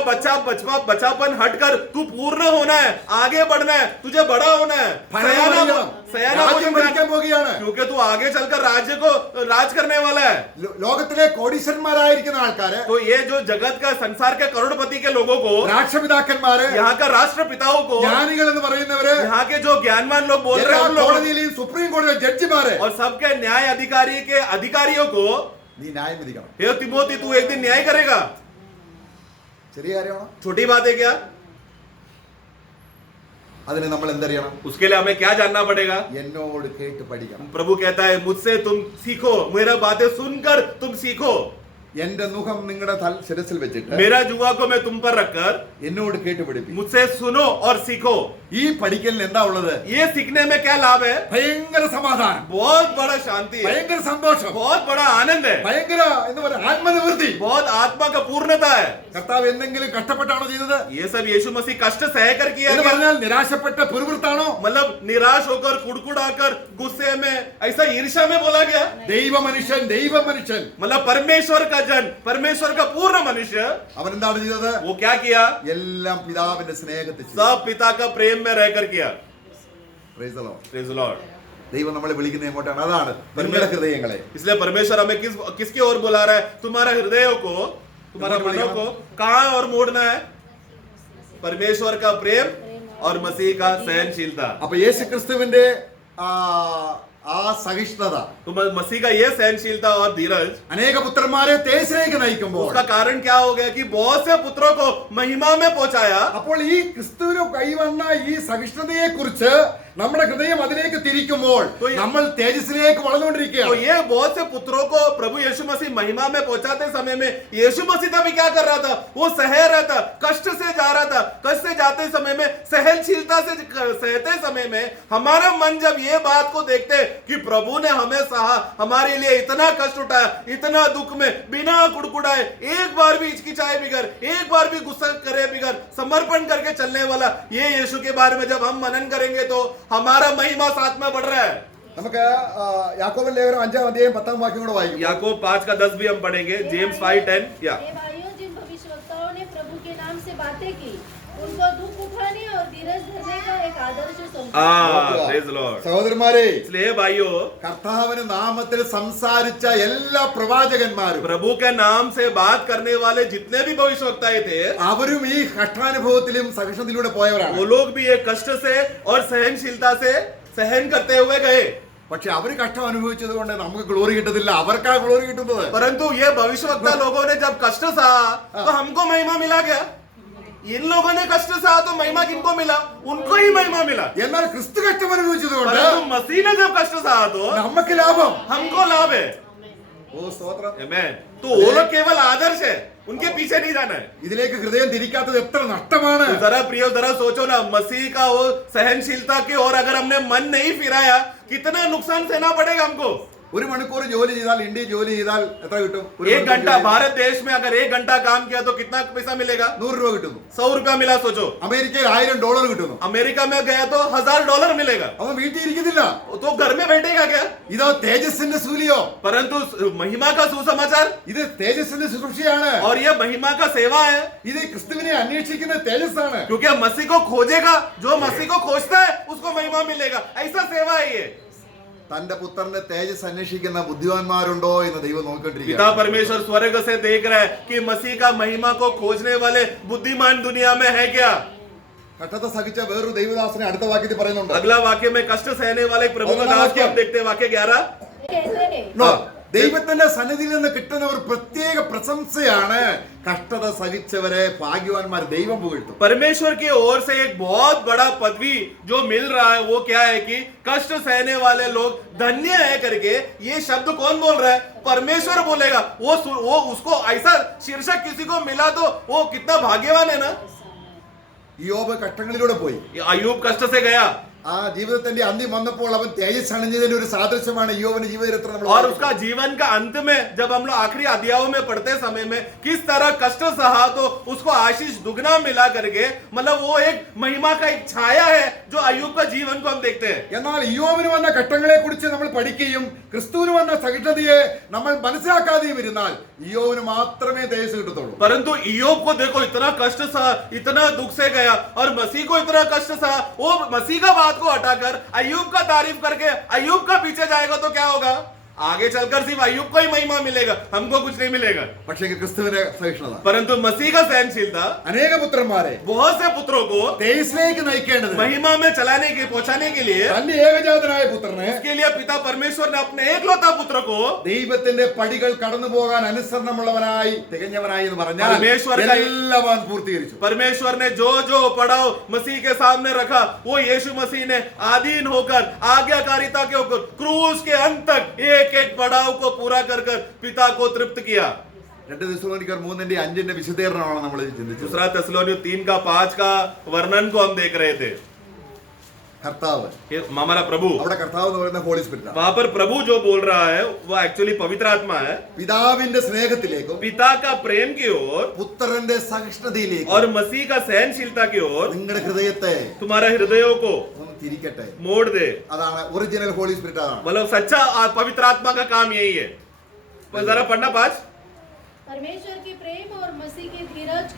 बच्चापन हटकर तू पूर्ण होना है, आगे बढ़ना है, तुझे बड़ा होना है, सयाना രാജ്യം ഭരിക്കാൻ പോകുകയാണ്. क्योंकि तू आगे चलकर राज्य को राज करने वाला है। ലോകത്തിലെ കോടീശ്വരന്മാരായിരിക്കുന്ന ആൾക്കാര്, तो ये जो जगत का संसार के करोड़पति के लोगों को, രാഷ്ട്രപിതാക്കന്മാര്, यहाँ का राष्ट्रपिताओं को, ജ്ഞാനികൾ എന്ന് പറയുന്നവര്, यहाँ के जो ज्ञानवान लोग बोल रहे എല്ലാ हैं उन लोगों കോടതിയിലെയും സുപ്രീം കോടതിയിലെ ജഡ്ജിമാര്, और सबके न्याय अधिकारी के अधिकारियों को, നീ ന്യായം വിധിക്കണം. हे तिमोथी, तू एक दिन न्याय करेगा। ചെറിയ കാര്യമാണോ? छोटी बात है क्या? അതിന് നമ്മൾ എന്തറിയണം? उसके लिए हमें क्या जानना पड़ेगा? എന്നോട് കേട്ട് പഠിക്കണം. प्रभु कहता है मुझसे तुम सीखो, मेरा बातें सुनकर तुम सीखो. എന്റെ മുഖം നിങ്ങളുടെ ശിരസിൽ വെച്ചിട്ട് मेरा जुआ को मैं तुम पर रखकर എന്നോട് കേട്ട് പഠിപ്പിക്കും. मुझसे सुनो और सीखो. ഈ പഠിക്കലിന് എന്താ ഉള്ളത്? ये सीखने में क्या लाभ है? ഭയങ്കര സമാധാനം, बहुत बड़ा शांति है, ഭയങ്കര സന്തോഷം, बहुत बड़ा आनंद है, ഭയങ്കര എന്ന് പറയുക ആത്മനിവൃത്തി. बहुत आत्मा का पूर्णता है. കർത്താവ് എന്തെങ്കിലും കഷ്ടപ്പെട്ടാണോ ചെയ്തത്? ये सब यीशु मसीह कष्ट सहकर किया എന്ന് गया. പറഞ്ഞാൽ നിരാശപ്പെട്ട പുരുവൃത്താണോ? मतलब निराश होकर कुड़कुड़ाकर गुस्से में ऐसा ईर्ष्या में बोला गया. ദൈവമനുഷ്യൻ, ദൈവമനുഷ്യൻ मतलब परमेश्वर का जन, परमेश्वर का पूर्ण मनुष्य, അവൻ എന്താണ് ചെയ്തത്? वो क्या किया? എല്ലാം പിതാവിന്റെ സ്നേഹത്തിൽ ചെയ്തു. सब पिता का प्रेम में रहकर किया. Praise the Lord. Praise the Lord. ദൈവം നമ്മളെ വിളിക്കുന്നത് എങ്ങോട്ടാണ്? അതാണ് നിങ്ങളുടെ ഹൃദയങ്ങളെ. इसलिए परमेश्वर हमें किसकी ओर बुला रहा है? तुम्हारा हृदयों को, तुम्हारा मनों को कहाँ और मोड़ना है? परमेश्वर का प्रेम और मसीह का सहनशीलता. അപ്പൊ യേശു ക്രിസ്തുവിന്റെ ആ സഹിഷ്ണുത तो मसीह का ये सहनशीलता और धीरज, അനേക പുത്രന്മാരെ തേജസ്സിലേക്ക് നയിക്കുമ്പോൾ उसका कारण क्या हो गया कि बहुत से पुत्रों को महिमा में पहुंचाया. അപ്പോൾ ഈ ക്രിസ്തുവിന് കൈവന്ന ഈ സഹിഷ്ണുതയെ കുറിച്ച് നമ്മുടെ ഹൃദയം അതിലേക്ക് തിരിക്കുമ്പോൾ നമ്മൾ തേജസ്സിലേക്ക് तो വളർന്നുകൊണ്ടിരിക്കുകയാണ്. ये बहुत से पुत्रों को प्रभु यीशु मसीह महिमा में पहुंचाते समय में यीशु मसीह तभी क्या कर रहा था? वो सह रहा था, कष्ट से जा रहा था. कष्ट से जाते समय में, सहनशीलता से सहते समय में हमारा मन जब ये बात को देखते कि प्रभु ने हमें सहा, हमारे लिए इतना कष्ट उठाया, इतना दुख में बिना कुड़कुड़ाए, एक बार भी हिचकिचाए बिगर, एक बार भी गुस्सा करे बिगर, समर्पण करके चलने वाला ये यीशु के बारे में जब हम मनन करेंगे तो हमारा महिमा साथ में बढ़ रहा है. നമുക്ക് യാക്കോബിന്റെ ലേഖനം 5-10 കൂടെ വായിക്കും. याकूब 5:10 भी हम पढ़ेंगे. जेम्स 5:10. या हे भाइयों, जिन भविष्यवक्ताओं ने प्रभु के नाम से बातें की, उनको दुख उठाने और धीरज धरने का एक आदर्श सौंपा. Praise Lord. സഹോദരന്മാരെ, इसलिए भाइयों, കർത്താവിന്റെ നാമത്തിൽ സംസാരിച്ച എല്ലാ പ്രവാചകന്മാരും प्रभु के नाम से बात करने वाले जितने भी भविष्यवक्ताएं थे, അവരും ഈ കഷ്ടാനുഭവത്തിലും സഹിഷ്ണുതയിലൂടെ പോയവരാണ്. वो लोग भी एक कष्ट से और सहनशीलता से सहन करते हुए गए. പക്ഷെ അവര് കഷ്ടം അനുഭവിച്ചത് കൊണ്ട് നമുക്ക് ഗ്ലോറി കിട്ടത്തില്ല, അവർക്കാ ഗ്ലോറി കിട്ടുന്നത്. परंतु ये भविष्यवक्ता लोगों ने जब कष्ट सहा तो हमको महिमा मिला क्या? इन लोगों ने कष्ट सहा तो महिमा किनको मिला? उनको ही महिमा मिला. എന്നാൽ ക്രിസ്തു കഷ്ടം അനുഭവിച്ചത് കൊണ്ട് परंतु मसीह ने जब कष्ट सहा तो നമുക്ക് ലാഭം. हमको लाभ है. ഓ സ്തോത്രം. आमेन. तो वो लोग केवल आदर्श है, उनके पीछे नहीं जाना है. ഇതിലേക്ക് ഹൃദയം തിരിക്കാത്തത് എത്ര നഷ്ടമാണ്. तो जरा प्रियो, जरा सोचो ना, मसीह का वो सहनशीलता की ओर अगर हमने मन नहीं फिराया, कितना नुकसान सहना पड़ेगा हमको. 1 മണിക്കൂർ ജോലി ചെയ്താൽ, ഇന്ത്യയിൽ ജോലി ചെയ്താൽ എത്ര കിട്ടും? 1 घंटा भारत देश में अगर 1 घंटा काम किया तो कितना पैसा मिलेगा? 100 രൂപ കിട്ടുന്നു. 100 रुपया मिला. सोचो, അമേരിക്കയിൽ $1000 കിട്ടുന്നു. अमेरिका में गया तो $1000 मिलेगा. അവൻ വീട്ടിൽ ഇരിക്കുന്നില്ല. तो घर में बैठेगा क्या? ഇതോ തേജസ്സിന്റെ സൂലിയോ, परंतु महिमा का सुसमाचार ഇത് തേജസ്സിന്റെ ശുശ്രൂഷയാണ്. और ये महिमा का सेवा है. ഇത് ക്രിസ്തുവിനെ അന്വേഷിക്കുന്ന തേജസ്സാണ്. क्योंकि मसीह को खोजेगा, जो मसीह को खोजता है उसको महिमा मिलेगा. ऐसा सेवा है ये. തന്റെ പുത്രന്റെ തേജസ് അന്വേഷിക്കുന്ന ബുദ്ധിമാന്മാരുണ്ടോ എന്ന് ദൈവം पिता നോക്കിക്കൊണ്ടിരിക്കുകയാണ്. परमेश्वर स्वर्ग से देख रहा है कि मसीह का महिमा को खोजने वाले बुद्धिमान दुनिया में है क्या? കഷ്ടത സഹിച്ച വേറൊരു ദൈവദാസനെ അടുത്ത വാക്യത്തിൽ പറയുന്നുണ്ട്. अगला वाक्य में कष्ट सहने वाले प्रभु का दास को हम देखते हैं. वाक्य 11. कहते हैं, നോ, ദൈവത്തിന്റെ സന്നിധിയിൽ നിന്ന് കിട്ടുന്ന ഒരു പ്രത്യേക പ്രശംസയാണ് കഷ്ടത സഹിച്ചവരെ ഭാഗ്യവാന്മാർ ദൈവം പുകഴ്ത്തും. परमेश्वर की ओर से एक बहुत बड़ा पदवी जो मिल रहा है वो क्या है कि कष्ट सहने वाले लोग धन्य है करके. ये शब्द कौन बोल रहा है? परमेश्वर बोलेगा. वो उसको ऐसा शीर्षक किसी को मिला तो वो कितना भाग्यवान है ना. യോബ് കഷ്ടങ്ങളിലൂടെ പോയി. अय्यूब कष्ट से गया ആ ജീവിതത്തിന്റെ അന്ത്യം വന്നപ്പോൾ അവൻ തേജസ് അണിഞ്ഞതിന്റെ ഒരു സാദൃശ്യമാണ് യോബിന്റെ ജീവചരിത്രം നമ്മൾ और വായിക്കുന്നത്. उसका जीवन का अंत में जब हम लोग आखिरी अध्यायों में पढ़ते समय में किस तरह कष्ट सहा तो उसको आशीष दुगना मिला करके, मतलब वो एक महिमा का एक छाया है जो अय्यूब का जीवन को हम देखते हैं. എന്നാൽ യോബിന് വന്ന ഘട്ടങ്ങളെ കുറിച്ച് നമ്മൾ പഠിക്കുകയും ക്രിസ്തുവിന് വന്ന സഹിഷ്ണുതയെ നമ്മൾ മനസ്സിലാക്കാതെയും ഇരുന്നാൽ യോബിന് മാത്രമേ തേജസ് കിട്ടത്തുള്ളൂ. परंतु इयोब को देखो, इतना कष्ट सहा, इतना दुख से गया, और मसीह को इतना कष्ट सहा. वो मसीह का बात को हटाकर अय्यूब का तारीफ करके अय्यूब का पीछे जाएगा तो क्या होगा? आगे चलकर सिर्फ अय्यूब को ही महिमा मिलेगा, हमको कुछ नहीं मिलेगा। പക്ഷേ ക്രിസ്തുവിന്റെ സഹിഷ്ണുത परंतु मसीह का सहनशीलता അനേക പുത്രന്മാരെ बहुत से पुत्रों को തേജസ്സിലേക്ക് നയിക്കേണ്ടത് महिमा में चलाने के पहुंचाने के लिए, തന്റെ ഏകജാതനായ പുത്രനെ इसके लिए पिता परमेश्वर ने अपने एकलौता पुत्र को ദൈവത്തിന്റെ പടികൾ കടന്നു പോകാൻ അനുസരണമുള്ളവനായി തികഞ്ഞവനായി എന്ന് പറഞ്ഞാൽ परमेश्वर का- എല്ലാം അവൻ പൂർത്തീകരിച്ചു. परमेश्वर ने जो जो पड़ाव मसीह के सामने रखा, वो यीशु मसीह ने आधीन होकर, आज्ञाकारिता के होकर, क्रूस के अंत तक एक एक पड़ाव को पूरा कर कर पिता को तृप्त किया। 2 തെസ്സലോനിക്കർ 3:5 വിശദീകരണമാണ് നമ്മൾ ചിന്തിച്ചത്. दूसरा तेस्सलोनियों 3:5 का वर्णन को हम देख रहे थे। കർത്താവ്, ये हमारा प्रभु, അവിടെ കർത്താവ് എന്ന് പറയുന്ന ഹോളി സ്പിരിറ്റ് ആണ്. वहां पर प्रभु जो बोल रहा है वो एक्चुअली पवित्र आत्मा है। പിതാവിന്റെ സ്നേഹത്തിലേക്കും पिता का प्रेम की ओर പുത്രന്റെ സഹിഷ്ണുതയിലേക്കും और मसीह का सहनशीलता की ओर നിങ്ങളുടെ ഹൃദയത്തെ तुम्हारा हृदयों को ഒന്ന് തിരിക്കട്ടെ. मोड़ दे। അതാണ് ഒറിജിനൽ ഹോളി സ്പിരിറ്റ്. അതാണ് मतलब सच्चा पवित्र आत्मा का काम यही है। तो जरा पढ़ना 5। परमेश्वर के प्रेम और मसीह के धीरज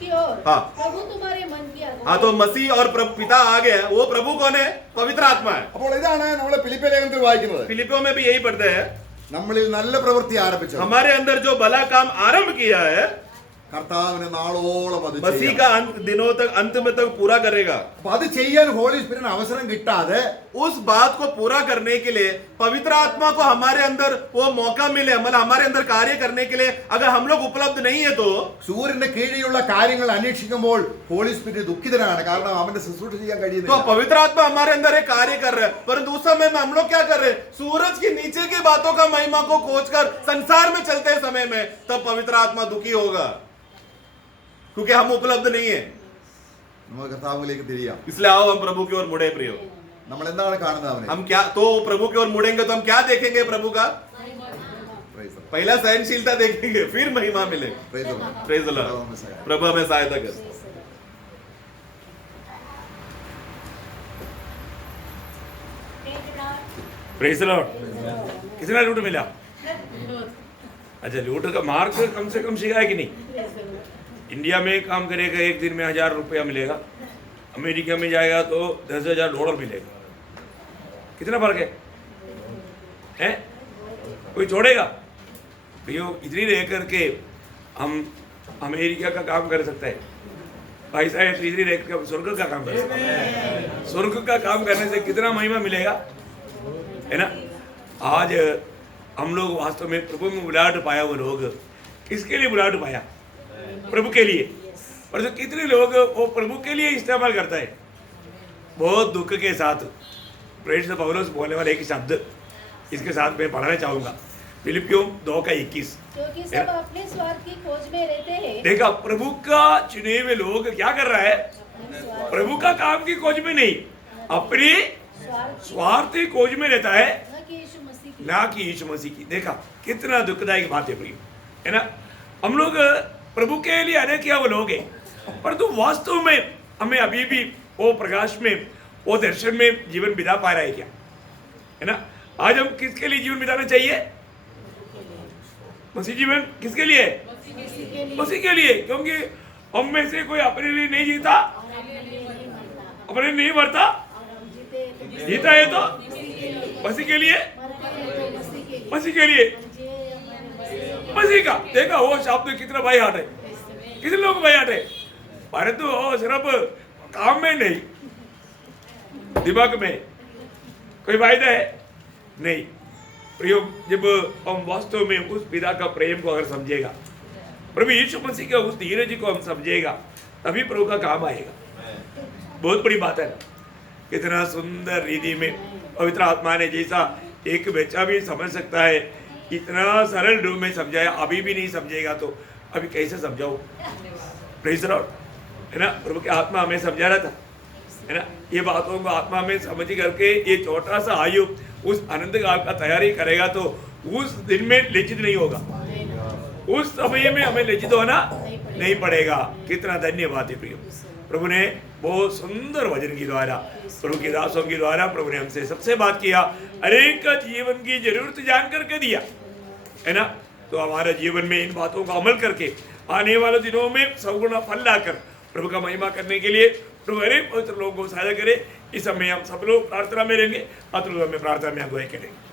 की ओर हाँ। प्रभु तुम्हारे मन की अगुवाई। हाँ, तो मसीह और पिता आ गया, वो प्रभु कौन है? पवित्र आत्मा है। അപ്പോൾ ഇതാണ് നമ്മൾ ഫിലിപ്പിയ ലേഖനത്തിൽ വായിക്കുന്നത്. फिलिपियों में भी यही पढ़ते हैं, നമ്മളിൽ നല്ല പ്രവൃത്തി ആരംഭിച്ചത് हमारे अंदर जो भला काम आरंभ किया है, കർത്താവിന് നാളോളം അത് मसीह ചെയ്യാം. का दिनों तक, अंत में तक पूरा करेगा। അപ്പൊ അത് ചെയ്യാൻ ഹോളി സ്പിരിറ്റിന് അവസരം കിട്ടാതെ उस बात को पूरा करने के लिए पवित्र आत्मा को हमारे अंदर वो मौका मिले, मतलब हमारे अंदर कार्य करने के लिए अगर हम लोग उपलब्ध नहीं है तो സൂര്യന്റെ കീഴിലുള്ള കാര്യങ്ങൾ അന്വേഷിക്കുമ്പോൾ ഹോളി സ്പിരിറ്റ് ദുഃഖിതനാണ്. കാരണം അവന്റെ ശുശ്രൂഷ ചെയ്യാൻ तो കഴിയുന്നില്ല. पवित्र आत्मा हमारे अंदर एक कार्य कर रहे हैं, परंतु उस समय में हम लोग क्या कर रहे हैं? सूरज के नीचे की बातों का महिमा को खोजकर संसार में चलते समय में तब पवित्र आत्मा दुखी होगा, क्योंकि हम उपलब्ध नहीं है। നമുക്ക് കർത്താവിലേക്ക് തിരിയാം. इसलिए आओ हम प्रभु की ओर मुड़े प्रियो। നമ്മൾ എന്താണ് കാണുന്നത്? അവനെ हम क्या तो प्रभु की ओर मुड़ेंगे तो हम क्या देखेंगे? प्रभु का Praise the Lord. पहला सहनशीलता देखेंगे, फिर महिमा मिलेगी। Praise the Lord. Praise the Lord. प्रभु हमें सहायता कर। Praise the Lord. कितना लूट मिला? अच्छा, लूट का मार्क कम से कम सीखा है कि नहीं? इंडिया में काम करेगा 1 दिन में 1000 रुपया मिलेगा, अमेरिका में जाएगा तो $10,000 मिलेगा। कितना फर्क है? हैं? कोई छोड़ेगा? भैया इतनी रह करके हम अमेरिका का काम कर सकते हैं, भाई साहब इतनी रह करके स्वर्ग का काम कर सकते हैं। स्वर्ग का काम करने से कितना महिमा मिलेगा, है ना? आज हम लोग वास्तव में प्रभु में बुलाहट पाया, वो लोग किसके लिए बुलाहट पाया? प्रभु के लिए। और जो कितने लोग वो प्रभु के लिए इस्तेमाल करता है, बहुत दुख के साथ। प्रेरित पौलुस बोलने वाले एक शब्द इसके साथ मैं पढ़ना चाहूंगा, फिलिपियों 2:21। क्योंकि सब अपने स्वार्थ की खोज में रहते हैं। देखा, प्रभु का चुने हुए लोग क्या कर रहा है? प्रभु का काम की खोज में नहीं, अपनी स्वार्थ की खोज में रहता है, न कि यीशु मसीह की। ना कि यीशु मसीह की। देखा कितना दुखदायक बात है प्रिय, है ना? हम लोग प्रभु के लिए अनेक क्या वो लोग हैं, परंतु वास्तव में हमें अभी भी वो प्रकाश में, वो दर्शन में जीवन बिता पा रहा है क्या, है ना? आज हम किसके लिए जीवन बिताना चाहिए? मसीह जीवन किसके लिए? मसीह के लिए। क्योंकि हम में से कोई अपने लिए नहीं जीता, अपने नहीं मरता, जीता है तो मसीह के लिए, मसीह के लिए, मसीह का। देखा वो शब्द कितना भाई हाट है, कितने लोग भाई हाट है, परंतु वो सिर्फ काम में नहीं, दिमाग में कोई फायदा है नहीं। प्रियो, जब हम वास्तव में उस पिता का प्रेम को अगर समझेगा, प्रभु यीशु मसीह का उस धीरज को हम समझेगा, तभी प्रभु का काम आएगा। बहुत बड़ी बात है ना, कितना सुंदर रीति में पवित्र आत्मा ने जैसा एक बच्चा भी समझ सकता है, इतना सरल रूप में समझाया। अभी भी नहीं समझेगा तो अभी कैसे समझाओ? प्रेज़ द लॉर्ड, है ना? प्रभु की आत्मा हमें समझा रहा था, है ना? ये बातों को आत्मा में समझ करके ये छोटा सा आयु उस अनंत काल का तैयारी करेगा तो उस दिन में लज्जित नहीं होगा, उस समय में हमें लज्जित होना नहीं पड़ेगा। कितना धन्यवाद है प्रिय, प्रभु ने बहुत सुंदर वचन के द्वारा, प्रभु के दासों के द्वारा प्रभु ने हमसे सबसे बात किया, अनेक का जीवन की जरूरत जान करके दिया, है ना? तो हमारे जीवन में इन बातों का अमल करके आने वाले दिनों में सगुना फल लाकर प्रभु का महिमा करने के लिए प्रभु हरेक पवित्र लोगों को सहायता करे। इस समय हम सब लोग प्रार्थना में रहेंगे, पात्र में प्रार्थना में अगुवाई करेंगे।